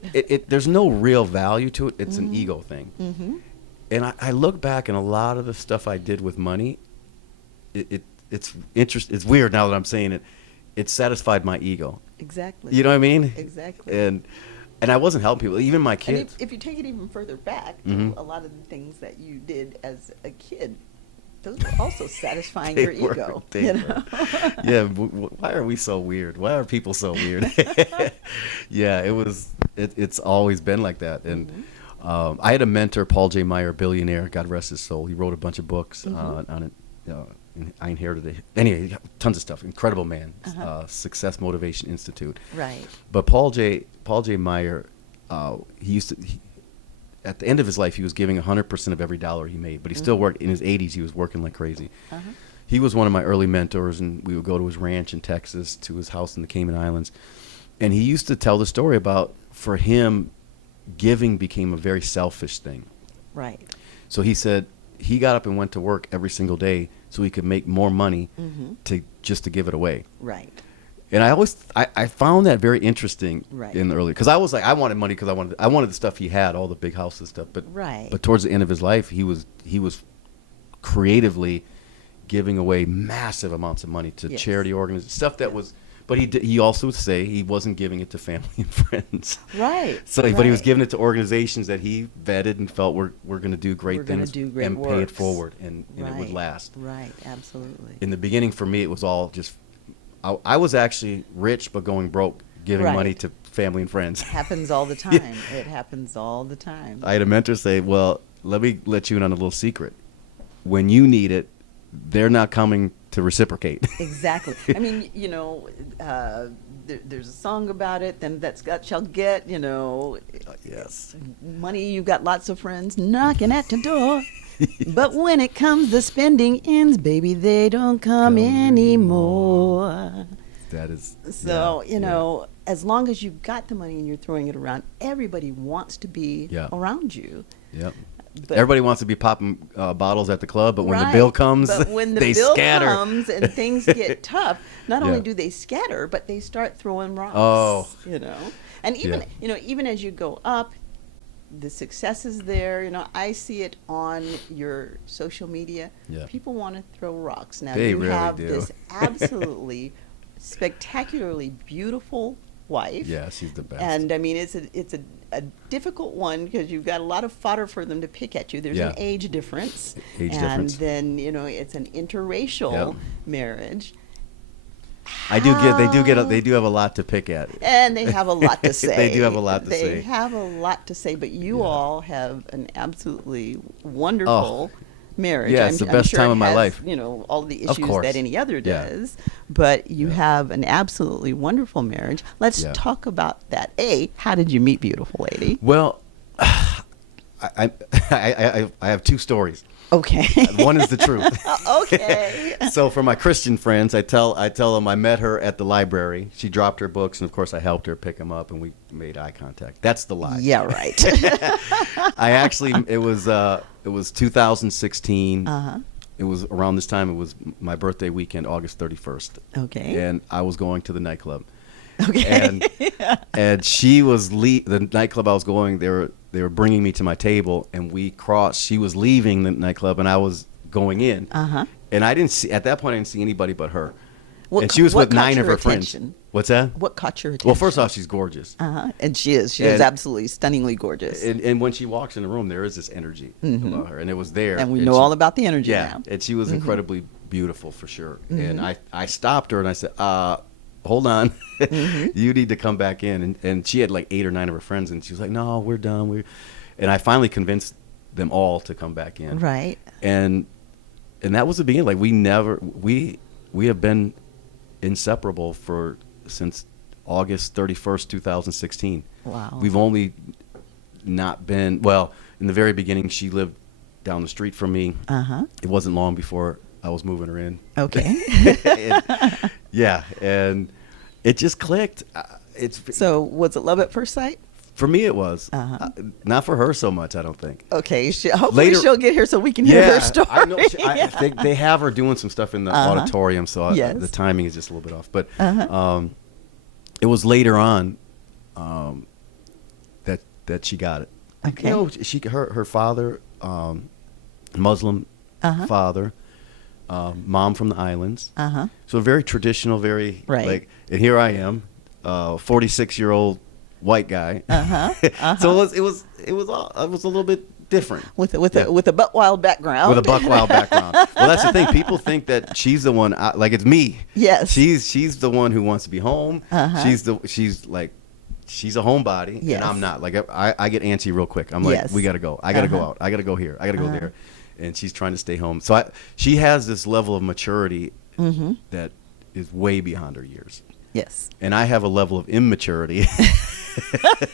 There's no real value to it. It's an ego thing. And I look back, and a lot of the stuff I did with money, it It's weird now that I'm saying it. It satisfied my ego. Exactly. You know what I mean? Exactly. And I wasn't helping people, even my And kids. if you take it even further back to Mhm. a lot of the things that you did as a kid, those were also satisfying They your were, ego. they You were. know? Yeah, why are we so weird? Why are people so weird? Yeah, it's always been like that. And I had a mentor, Paul J. Meyer, billionaire, God rest his soul. He wrote a bunch of books on it. And I inherited it. Anyway, tons of stuff. Incredible man. Success Motivation Institute. Right. But Paul J. Meyer, at the end of his life, he was giving 100% of every dollar he made. But he still worked. In his 80s, he was working like crazy. He was one of my early mentors, and we would go to his ranch in Texas, to his house in the Cayman Islands. And he used to tell the story about, for him, giving became a very selfish thing. Right. So he said he got up and went to work every single day so he could make more money to give it away. Right. And I found that very interesting Right. in the early, because I was like, I wanted money because I wanted the stuff he had, all the big houses and stuff. But Right. but towards the end of his life, he was creatively giving away massive amounts of money to Yes. charity organizations, stuff that was. But he also would say he wasn't giving it to family and friends. Right. So, but he was right. giving it to organizations that he vetted and felt we're going to do great We're gonna things do great and pay it works. forward, and it would Right. last. Right. Absolutely. In the beginning, for me, it was all just. I was actually rich, but going broke, giving Right. money to family and friends. Happens all the time. It happens all the time. I had a mentor say, "Well, let me let you in on a little secret. When you need it, they're not coming to reciprocate." Exactly. I mean, there's a song about it. Them that's got shall get. Yes. Money. You got lots of friends knocking at the door. But when it comes to spending ends, baby, they don't come anymore. That is. So, yeah, as long as you've got the money and you're throwing it around, everybody wants to be Yeah. around you. yeah. Yep. But- Everybody wants to be popping bottles at the club, but when the Right. bill comes, but when the they bill scatter. comes and things get tough, not only Yeah. do they scatter, but they start throwing rocks. Oh. And even Yeah. even as you go up, the success is there. I see it on your social media. Yeah. People want to throw rocks. Now They you really have do. this absolutely spectacularly beautiful wife. Yeah, she's the best. And I mean, it's a difficult one because you've got a lot of fodder for them to pick at you. There's an Yeah. age difference. Age and difference. then, it's an interracial Yep. marriage. They do have a lot to pick at. And they have a lot to say. They do have a lot to say. They have a lot to say, but you Yeah. all have an absolutely wonderful marriage. Yeah, it's the best sure time it of my has, life. All the Of issues course. that any other Yeah. does, but you Yeah. have an absolutely wonderful marriage. Let's Yeah. talk about that. How did you meet, beautiful lady? Well, I have two stories. Okay. One is the truth. Okay. So for my Christian friends, I tell them I met her at the library. She dropped her books, and of course I helped her pick them up, and we made eye contact. That's the lie. Yeah, right. It was 2016. Uh-huh. It was around this time. It was my birthday weekend, August 31st. Okay. And I was going to the nightclub. Okay. And she was the nightclub I was going. They were bringing me to my table, and we crossed. She was leaving the nightclub, and I was going in. Uh-huh. And I didn't see anybody but her. What And she was what with 9 caught of your her friends. attention? What's that? What caught your attention? Well, first off, she's gorgeous. Uh-huh. And she is. She is And- absolutely stunningly gorgeous. And when she walks in the room, there is this energy about her, and it was there. And we know all about the energy Yeah, now. Mm-hmm. and she was incredibly beautiful for sure. And I stopped her and I said, hold on, Mm-hmm. you need to come back in. And she had like 8 or 9 of her friends, and she was like, no, we're done. And I finally convinced them all to come back in. Right. And that was the beginning. Like we have been inseparable since August 31st, 2016. Wow. We've only not been, in the very beginning, she lived down the street from me. Uh-huh. It wasn't long before I was moving her in. Okay. And it just clicked. So was it love at first sight? For me, it was. Uh-huh. Not for her so much, I don't think. Okay. Hopefully Later- she'll get here so we can hear her story. I know. They have her doing some stuff in the auditorium, so Yes. the timing is just a little bit off. But Uh-huh. it was later on that she got it. Okay. Her father, Muslim Uh-huh. father, mom from the islands. Uh-huh. So very traditional, very Right. like. And here I am, 46-year-old white guy. Uh-huh. Uh-huh. So it was a little bit different. With Yeah. a butt wild background. With a buck wild background. Well, that's the thing. People think that she's the one. Like it's me. Yes. She's the one who wants to be home. Uh-huh. She's a homebody, Yes. and I'm not. Like I get antsy real quick. I'm like, Yes. we gotta go. I gotta go Uh-huh. out. I gotta go here. I gotta go Uh-huh. there. And she's trying to stay home. So she has this level of maturity Mm-hmm. that is way beyond her years. Yes. And I have a level of immaturity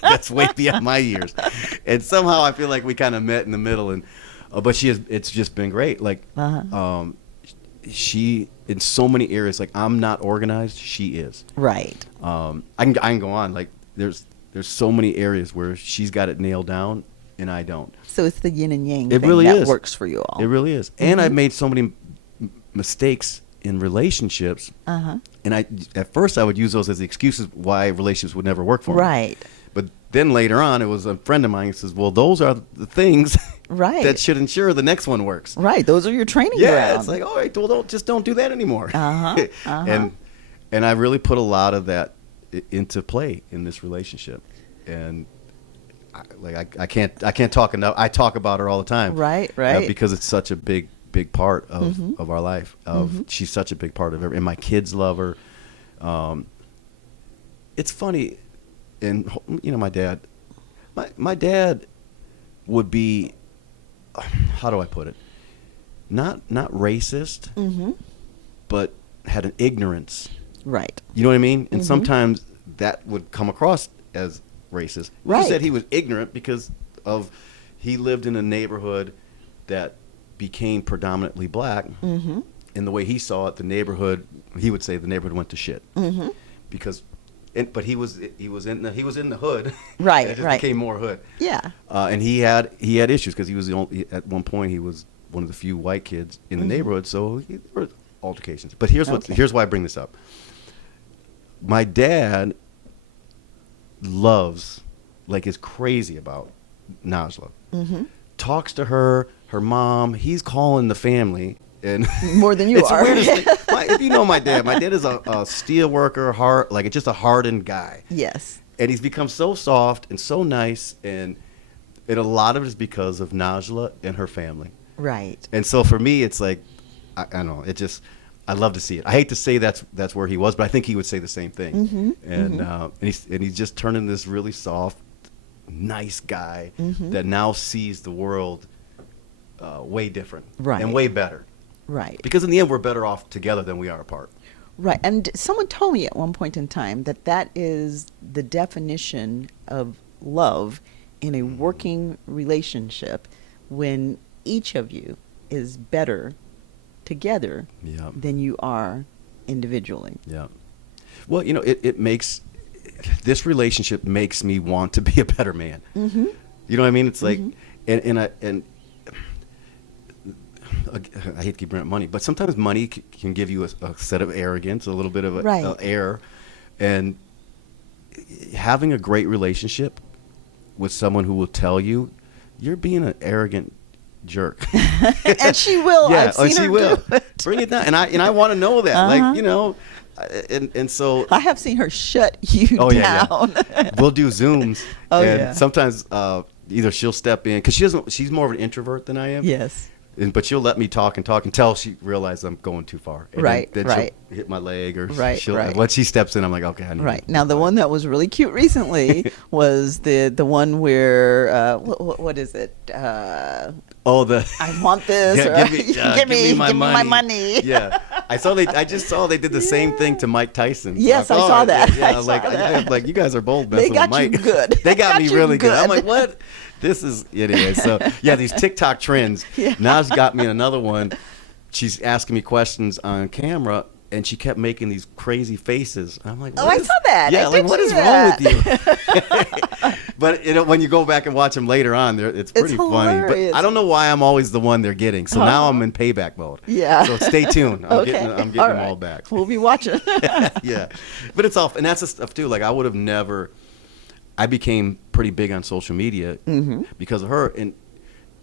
that's way beyond my years. And somehow I feel like we kind of met in the middle. And but it's just been great. Like Uh-huh. she in so many areas. Like I'm not organized. She is. Right. I can go on. Like there's so many areas where she's got it nailed down and I don't. So it's the yin and yang It thing really that is. works for you all. It really is. And I've made so many mistakes in relationships. Uh-huh. And at first I would use those as the excuses why relationships would never work for me. Right. But then later on, it was a friend of mine who says, well, those are the things Right. that should ensure the next one works. Right. Those are your training Yeah, grounds. it's like, all right, well, don't do that anymore. Uh-huh, uh-huh. And I really put a lot of that into play in this relationship. And I can't talk enough. I talk about her all the time. Right, because it's such a big part of our life. She's such a big part of it. And my kids love her. It's funny, and my dad would be, how do I put it? Not racist, but had an ignorance. Right. You know what I mean? And sometimes that would come across as racist. Right. He said he was ignorant because he lived in a neighborhood that became predominantly black. Mm-hmm. And the way he saw it, he would say the neighborhood went to shit. Mm-hmm. But he was in the hood. Right, and it just right. became more hood. Yeah. And he had issues because he was at one point he was one of the few white kids in the neighborhood. So there were altercations. But here's why I bring this up. My dad is crazy about Najlah. Mm-hmm. Talks to her mom. He's calling the family. And More than you it's are. The weirdest thing. If you know my dad is a steel worker, just a hardened guy. Yes. And he's become so soft and so nice, and a lot of it is because of Najlah and her family. Right. And so for me, it's like, I don't know, I love to see it. I hate to say that's where he was, but I think he would say the same thing. Mm-hmm. And he's just turning this really soft, nice guy that now sees the world way different, Right. and way better. Right. Because in the end, we're better off together than we are apart. Right. And someone told me at one point in time that is the definition of love in a working relationship, when each of you is better together Yeah. than you are individually. Yeah. Well, this relationship makes me want to be a better man. Mm-hmm. You know what I mean? It's like, and I hate to keep bringing up money, but sometimes money can give you a set of arrogance, a little bit of Right. air, and having a great relationship with someone who will tell you you're being an arrogant jerk. And she will. Yeah, I've seen she her will. do it. Bring it down, and I want to know that, and so I have seen her shut you Oh, yeah, down. yeah. We'll do Zooms. Oh, and yeah. sometimes either she'll step in because she's more of an introvert than I am. Yes. But she'll let me talk until she realizes I'm going too far. And Right, then right. she'll hit my leg, or Right, right. once she steps in, I'm like, okay, I need Right. to Now, the one that was really cute recently was the one where, what is it? I want this. Yeah, or, give me my money. money. Yeah, I just saw they did the same thing to Mike Tyson. Yes, Like, I saw that. Yeah, I saw that. I'm like, you guys are bold They messing got with you Mike. good. They got me you really good. I'm good. like, what? This is anyway. So yeah, these TikTok trends. Yeah. Now she's got me in another one. She's asking me questions on camera, and she kept making these crazy faces. I'm like, I saw that. Yeah, I like did what see is that. wrong with you? But when you go back and watch them later on, it's pretty funny. hilarious. But I don't know why I'm always the one they're getting. So now I'm in payback mode. Yeah. So stay tuned. I'm Okay. getting All them right. all back. We'll be watching. Yeah, but it's all, and that's the stuff too. Like I became pretty big on social media because of her, and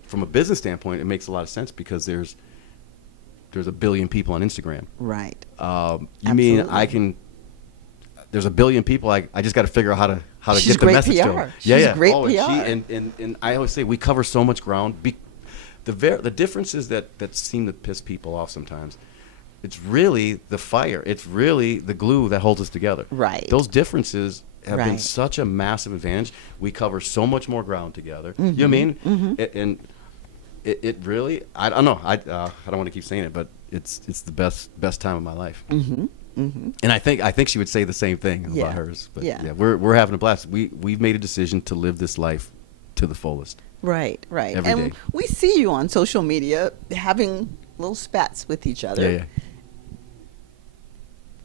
from a business standpoint, it makes a lot of sense because there's there's a billion people on Instagram. Right. You mean Absolutely. I can? There's a billion people. I just got to figure out how to She's get the great message to PR. them. She's great Oh, and PR. and I always say we cover so much ground. The differences that seem to piss people off sometimes. It's really the fire. It's really the glue that holds us together. Right. Those differences have been Right. such a massive advantage. We cover so much more ground together. You know what I mean? And it really, I don't know. I don't want to keep saying it, but it's the best time of my life. And I think she would say the same thing Yeah. about hers. But Yeah. we're having a blast. We've made a decision to live this life to the fullest. Right. Right. Every And day. we see you on social media having little spats with each other. Yeah.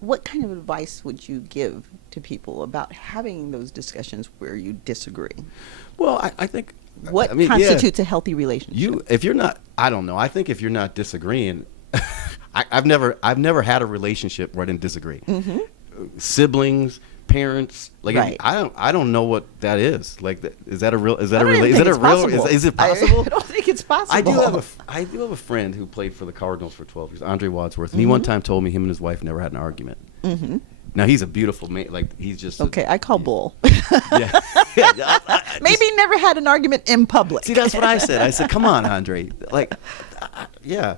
What kind of advice would you give to people about having those discussions where you disagree? Well, I think What I mean, constitutes a healthy relationship? if you're not, I don't know. I think if you're not disagreeing, I've never had a relationship where I didn't disagree. Siblings, parents, like Right. I don't know what that is. Like, is that a real? Is I that a don't real? even Is that think a it's real? possible. Is it possible? I don't think it's possible. I do have a friend who played for the Cardinals for 12 years, Andre Wadsworth, and he one time told me him and his wife never had an argument. Now he's a beautiful man. Like he's just Okay, I call bull. Yeah. Maybe never had an argument in public. See, that's what I said. I said, "Come on, Andre. Like, yeah,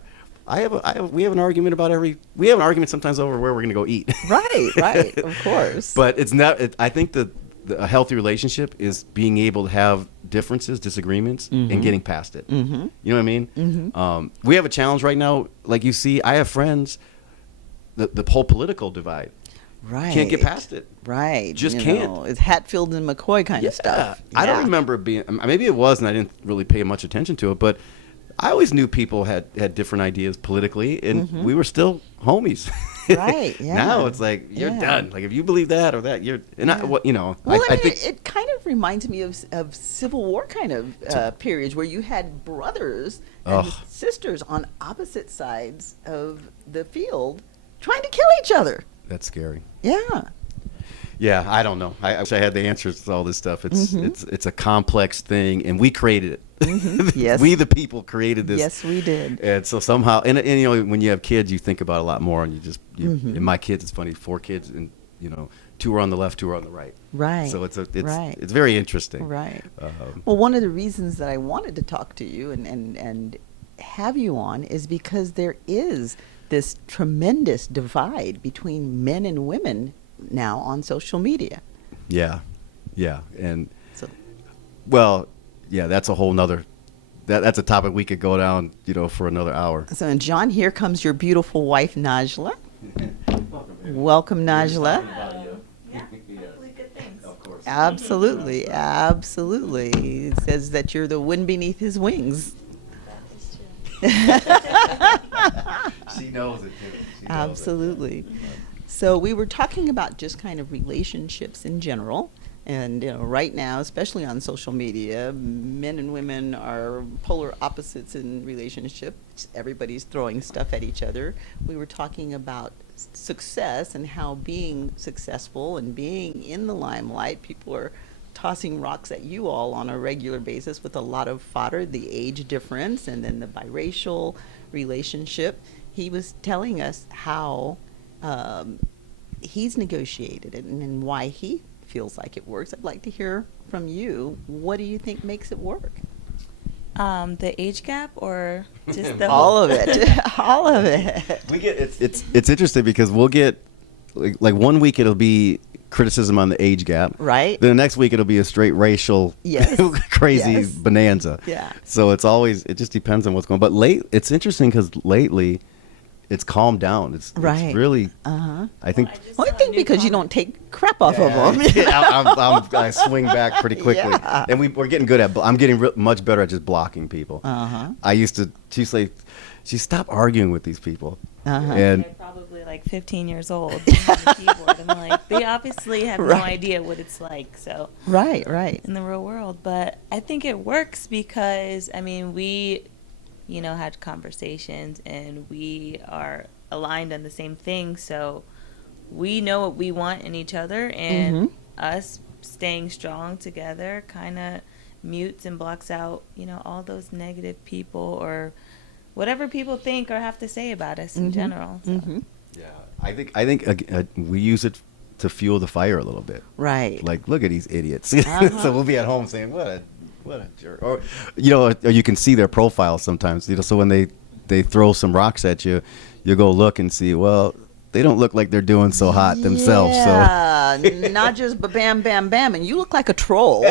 we have an argument about we have an argument sometimes over where we're going to go eat." Right, of course. But it's not. I think a healthy relationship is being able to have differences, disagreements, and getting past it. You know what I mean? We have a challenge right now. Like you see, I have friends. The whole political divide. Right. Can't get past it. Right. Just you can't. know, it's Hatfield and McCoy kind of stuff. I don't Yeah. remember being. Maybe it was, and I didn't really pay much attention to it. But I always knew people had different ideas politically, and we were still homies. Right, yeah. Now it's like you're Yeah. done. Like if you believe that or that, you're. And Yeah. Well, Well, I I mean, think it kind of reminds me of Civil War kind of periods where you had brothers and Ugh. sisters on opposite sides of the field trying to kill each other. that's scary. Yeah. Yeah, I don't know. I wish I had the answers to all this stuff. It's a complex thing, and we created it. Yes. We the people created this. Yes, we did. And so somehow, and you know, when you have kids, you think about it a lot more, and and my kids, it's funny, 4 kids, and 2 are on the left, 2 are on the right. Right. So it's Right. it's very interesting. Right. Um, Well, one of the reasons that I wanted to talk to you and have you on is because there is this tremendous divide between men and women now on social media. yeah, and So, well, yeah, that's a whole nother. That's a topic we could go down, for another hour. so and John, here comes your beautiful wife, Najlah. Welcome, Najlah. Hopefully good things. Of course. Absolutely, absolutely. He says that you're the wind beneath his wings. That is true. She knows it too. She knows it. Absolutely. So we were talking about just kind of relationships in general. And right now, especially on social media, men and women are polar opposites in relationships. Everybody's throwing stuff at each other. We were talking about success and how being successful and being in the limelight, people are tossing rocks at you all on a regular basis with a lot of fodder, the age difference, and then the biracial relationship. He was telling us how he's negotiated it and why he feels like it works. I'd like to hear from you. What do you think makes it work? The age gap or just the All of it. All of it. We get it's interesting because we'll get like 1 week it'll be criticism on the age gap, Right. Then the next week it'll be a straight racial, Yes. crazy Yes. bonanza. Yeah. So it just depends on what's going on. But it's interesting because lately, it's calmed down. It's Right. really. Uh-huh. I think. Well, I think because you don't take crap off of them. I swing back pretty quickly, Yeah. and we're getting good at. I'm getting much better at just blocking people. Uh-huh. I used to. She's like, stop arguing with these people, Uh-huh. and They're probably like 15 years old on the keyboard. I'm like, they obviously have no Right. idea what it's like. So Right, right. in the real world, but I think it works because we, had conversations and we are aligned on the same thing. So we know what we want in each other, and us staying strong together kind of mutes and blocks out, all those negative people or whatever people think or have to say about us in general. So. Yeah, I think we use it to fuel the fire a little bit. Right. Like, look at these idiots. So we'll be at home saying, what a jerk. Or or you can see their profile sometimes. So when they throw some rocks at you, you go look and see, well, they don't look like they're doing so hot themselves. Yeah, not just bam, bam, bam, and you look like a troll.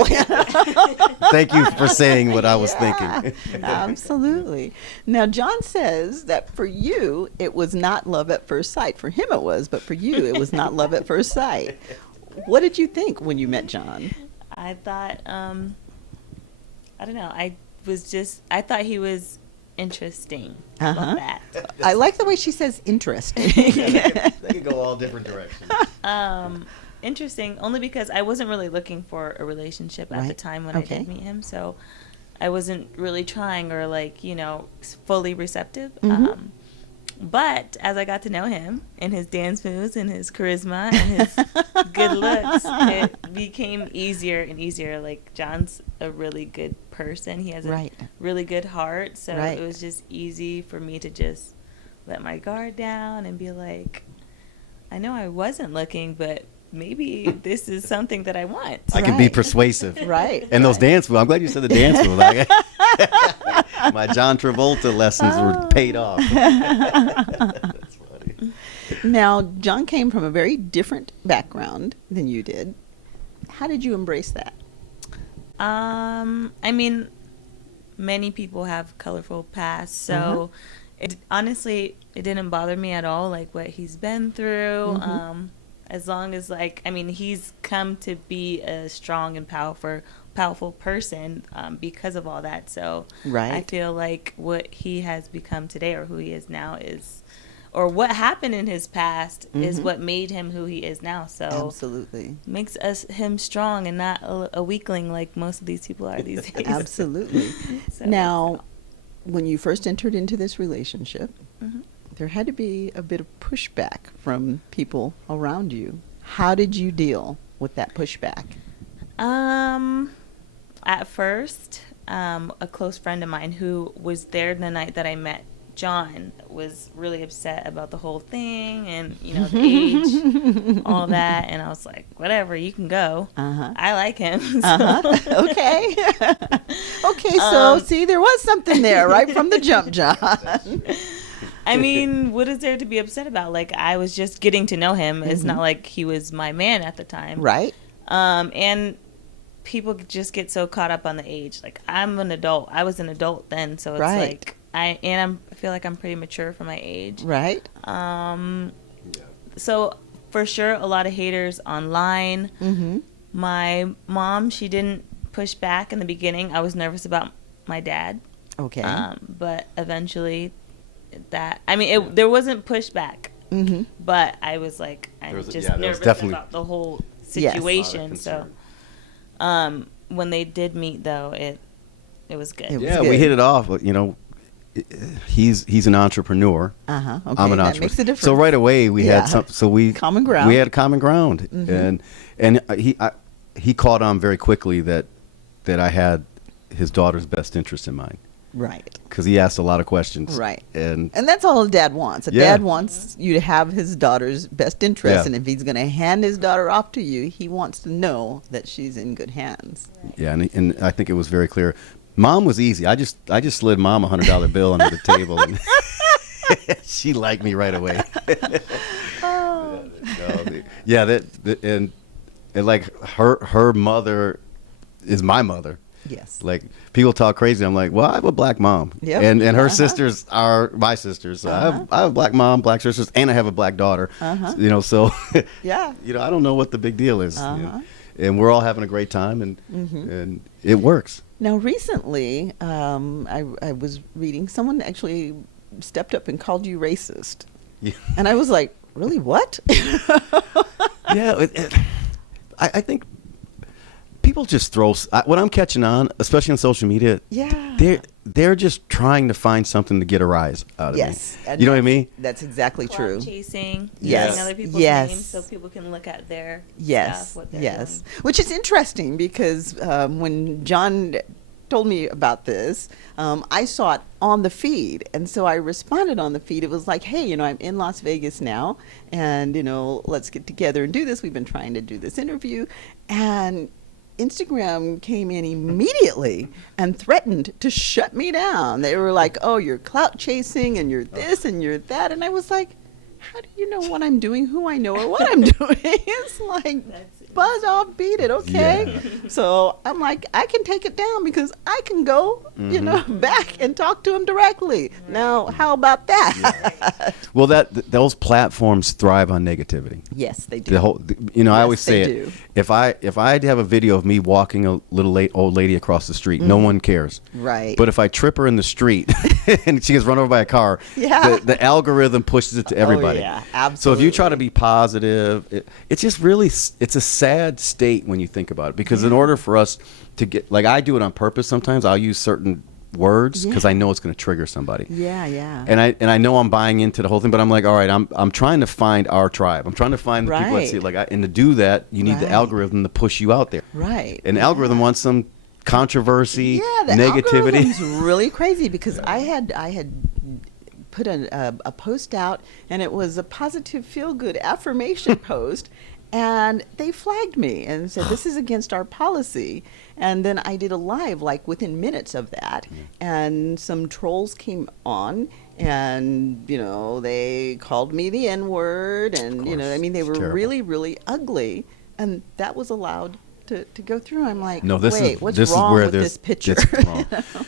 Thank you for saying what I was thinking. Absolutely. Now, John says that for you, it was not love at first sight. For him, it was, but for you, it was not love at first sight. What did you think when you met John? I thought, I don't know. I thought he was interesting. Love that. I like the way she says interesting. They could go all different directions. Interesting only because I wasn't really looking for a relationship at the time when I did meet him. So I wasn't really trying or fully receptive. But as I got to know him and his dance moves and his charisma and his good looks, it became easier and easier. Like, John's a really good person. He has a really good heart. So it was just easy for me to just let my guard down and be like, I know I wasn't looking, but maybe this is something that I want. I can be persuasive. Right. And those dance moves, I'm glad you said the dance moves. My John Travolta lessons were paid off. That's funny. Now, John came from a very different background than you did. How did you embrace that? I mean, many people have colorful pasts, so honestly, it didn't bother me at all, like what he's been through. As long as, he's come to be a strong and powerful person because of all that. So I feel like what he has become today or who he is now or what happened in his past is what made him who he is now. So absolutely makes him strong and not a weakling like most of these people are these days. Absolutely. So, now, when you first entered into this relationship, there had to be a bit of pushback from people around you. How did you deal with that pushback? At first, a close friend of mine who was there the night that I met John was really upset about the whole thing and, the age, all that. And I was like, whatever, you can go. I like him. So. Okay. Okay, so see, there was something there right from the jump, John. I mean, what is there to be upset about? Like, I was just getting to know him. It's not like he was my man at the time. Right. And people just get so caught up on the age. Like, I'm an adult. I was an adult then, so it's like I feel like I'm pretty mature for my age. Right. So for sure, a lot of haters online. My mom, she didn't push back in the beginning. I was nervous about my dad. Okay. But eventually, there wasn't pushback. But I was like, I'm just nervous about the whole situation. So, when they did meet, though, it was good. We hit it off. He's an entrepreneur. Okay. I'm an entrepreneur. That makes a difference. So right away we had common ground. We had common ground, and he caught on very quickly that I had his daughter's best interest in mind. Right. Because he asked a lot of questions. Right. And that's all a dad wants. A dad wants you to have his daughter's best interest, and if he's going to hand his daughter off to you, he wants to know that she's in good hands. Yeah, and I think it was very clear. Mom was easy. I just slid Mom $100 bill under the table, and she liked me right away. And like her mother is my mother. Yes. Like, people talk crazy. I'm like, well, I have a black mom. Yep. And her sisters are my sisters. So I have a black mom, black sisters, and I have a black daughter. So Yeah. I don't know what the big deal is. And we're all having a great time, and it works. Now, recently, I was reading, someone actually stepped up and called you racist. Yeah. And I was like, really, what? Yeah. I think people just throw what I'm catching on, especially on social media. Yeah. They're just trying to find something to get a rise out of me. And you know what I mean? That's exactly true. Chasing, Yes. using other people's Yes. names so people can look at their Yes. stuff, what they're Yes. doing. Which is interesting because when John told me about this. I saw it on the feed, and so I responded on the feed. It was like, hey, I'm in Las Vegas now, and let's get together and do this. We've been trying to do this interview, and Instagram came in immediately and threatened to shut me down. They were like, oh, you're clout chasing and you're this and you're that. And I was like, how do you know what I'm doing, who I know, or what I'm doing? It's like, buzz off, beat it, okay? Yeah. So I'm like, I can take it down because I can go, back and talk to him directly. Now, how about that? Well, those platforms thrive on negativity. Yes, they do. The whole, I always say they it. do. If I have a video of me walking a little old lady across the street, no one cares. Right. But if I trip her in the street and she gets run over by a car, Yeah. the algorithm pushes it to everybody. Oh, yeah, So absolutely. if you try to be positive, it's just really, it's a sad state when you think about it. Because in order for us to get, like I do it on purpose sometimes, I'll use certain words because I know it's going to trigger somebody. Yeah, yeah. And I know I'm buying into the whole thing, but I'm like, all right, I'm trying to find our tribe. I'm trying to find the people that see it. And to do that, you need the Right. algorithm to push you out there. Right. And the algorithm wants some controversy, the negativity. algorithm's really crazy because I had put a post out, and it was a positive, feel-good affirmation post, and they flagged me and said, this is against our policy. And then I did a live, like within minutes of that, and some trolls came on, and they called me the N-word, and they were terrible. really, really ugly, and that was allowed to go through. I'm like, No, this wait, is what's this wrong is where with this picture? It's wrong.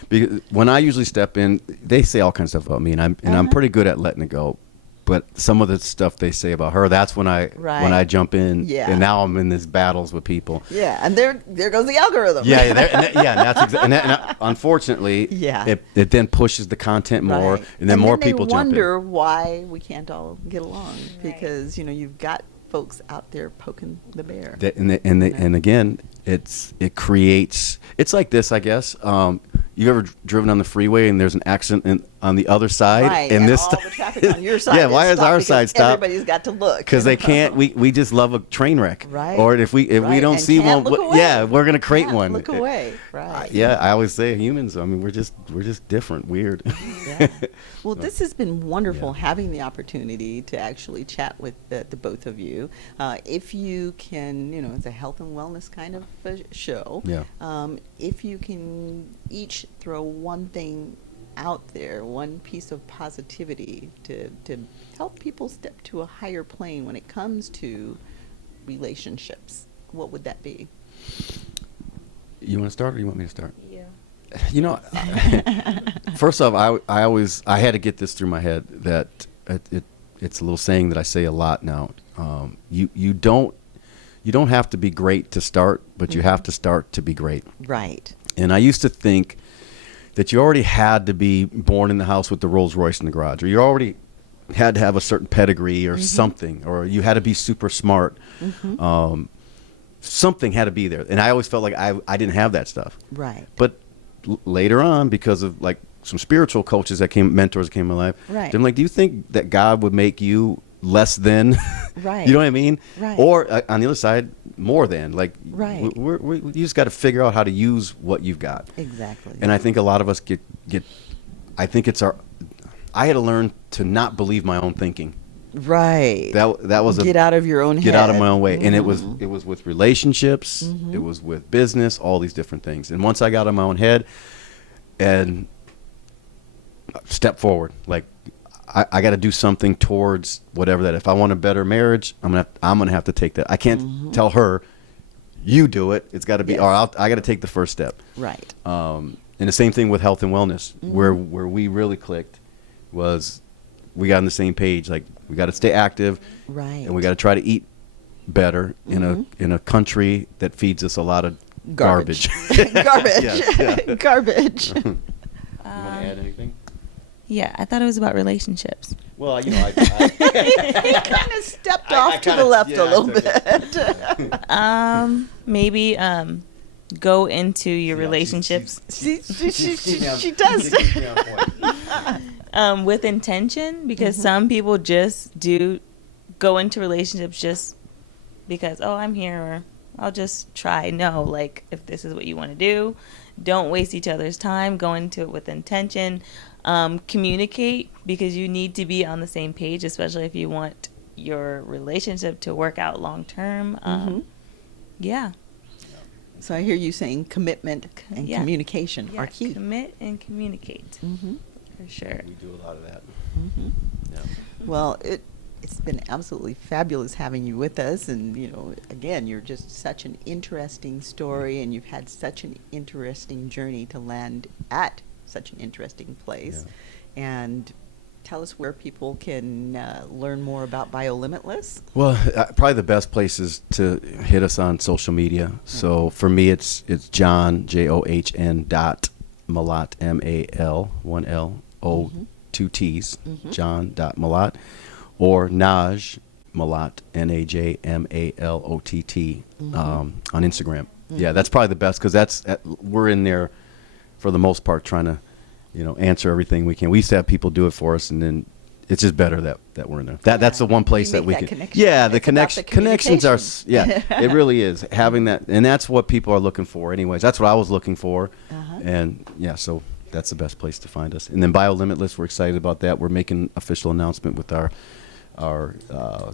Because when I usually step in, they say all kinds of stuff about me, and I'm pretty good at letting it go. But some of the stuff they say about her, that's when I jump in, Yeah. and now I'm in these battles with people. Yeah, and there goes the algorithm. Yeah, and that's exactly. And unfortunately, Yeah. it then pushes the content more, Right. and then more they people jump in. wonder why we can't all get along because you've got folks out there poking the bear. And again, it creates. It's like this, I guess. You ever driven on the freeway and there's an accident on the other side, Right, and this all the traffic on your side. Yeah, why is our because side stopped? Everybody's got to look Because they can't. We just love a train wreck. Right. Or if we Right, don't and see can't one, look away. yeah, we're gonna create Can't one. Look away. Right. Yeah, I always say humans. I mean, we're just different, weird. Yeah. Well, this has been wonderful having the opportunity to actually chat with the both of you. If you can, it's a health and wellness kind of show. Yeah. If you can each throw one thing out there, one piece of positivity to help people step to a higher plane when it comes to relationships, what would that be? You want to start, or you want me to start? Yeah. First off, I had to get this through my head that it's a little saying that I say a lot now. You don't have to be great to start, but you have to start to be great. Right. And I used to think that you already had to be born in the house with the Rolls Royce in the garage, or you already had to have a certain pedigree or something, or you had to be super smart. Something had to be there. And I always felt like I didn't have that stuff. Right. But later on, because of like some spiritual coaches mentors that came in my life, Right. they're like, do you think that God would make you less than? Right. You know what I mean? Right. Or on the other side, more than. Like, Right. you just got to figure out how to use what you've got. Exactly. And I think a lot of us get I think I had to learn to not believe my own thinking. Right. That was get out of your own head. get out of my own way. And it was with relationships, Mm-hmm. it was with business, all these different things. And once I got out of my own head and step forward, like I got to do something towards whatever that. If I want a better marriage, I'm gonna have to take that. I can't tell her, you do it. It's got to be, Yes. or I got to take the first step. Right. And the same thing with health and wellness, where we really clicked was we got on the same page. Like, we got to stay active, Right. and we got to try to eat better in a country that feeds us a lot of Garbage. garbage. Garbage. Yeah. Garbage. You want to add anything? Yeah, I thought it was about relationships. Well, He kind of stepped off to the left a little bit. Maybe go into your relationships She does. with intention, because some people just do go into relationships just because, oh, I'm here, or I'll just try. No, like, if this is what you want to do don't waste each other's time. Go into it with intention. Communicate, because you need to be on the same page, especially if you want your relationship to work out long term. Yeah. So I hear you saying commitment and Yeah. communication Yeah, are key. commit and communicate, for sure. We do a lot of that. Mm-hmm. Yeah. Well, it's been absolutely fabulous having you with us, and again, you're just such an interesting story, and you've had such an interesting journey to land at such an interesting place. And tell us where people can learn more about BioLimitless. Well, probably the best place is to hit us on social media. So for me, it's John, JOHN Malott, MAL, 1L, 2 T's, John.Malott, or Naj Malott, NAJMALOTT, on Instagram. Yeah, that's probably the best, because we're in there for the most part trying to, answer everything we can. We used to have people do it for us, and then it's just better that we're in there. That's the one place that we can. Connection. Yeah, the It's about the connections are. communication. Yeah, it really is having that, and that's what people are looking for. Anyways, that's what I was looking for, and yeah, so that's the best place to find us. And then BioLimitless, we're excited about that. We're making official announcement with our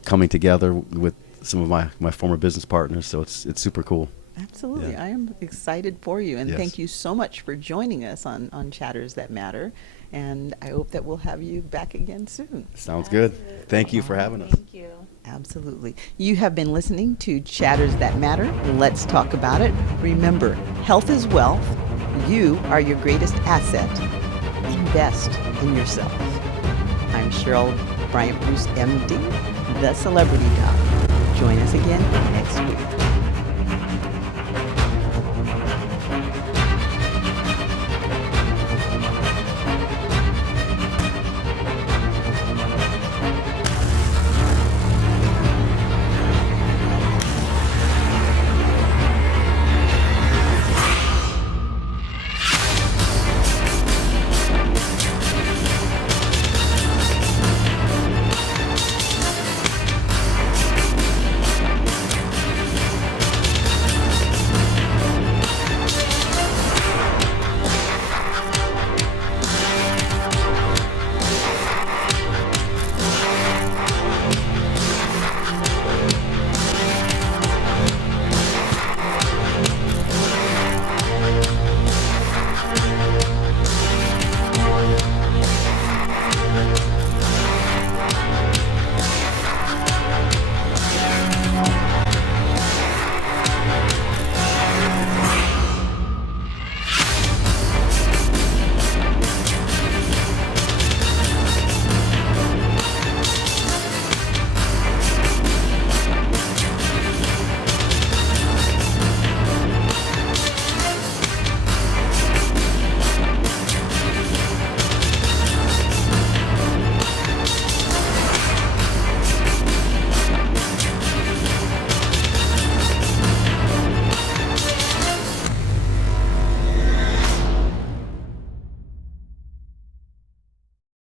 coming together with some of my former business partners. So it's super cool. Absolutely. Yeah. I am excited for you, and Yes. thank you so much for joining us on Chatters That Matter, and I hope that we'll have you back again soon. Sounds good. Absolutely. Thank you for having us. Thank you. Absolutely. You have been listening to Chatters That Matter. Let's talk about it. Remember, health is wealth. You are your greatest asset. Invest in yourself. I'm Cheryl Bryant Bruce, MD, the Celebrity Doc. Join us again next week.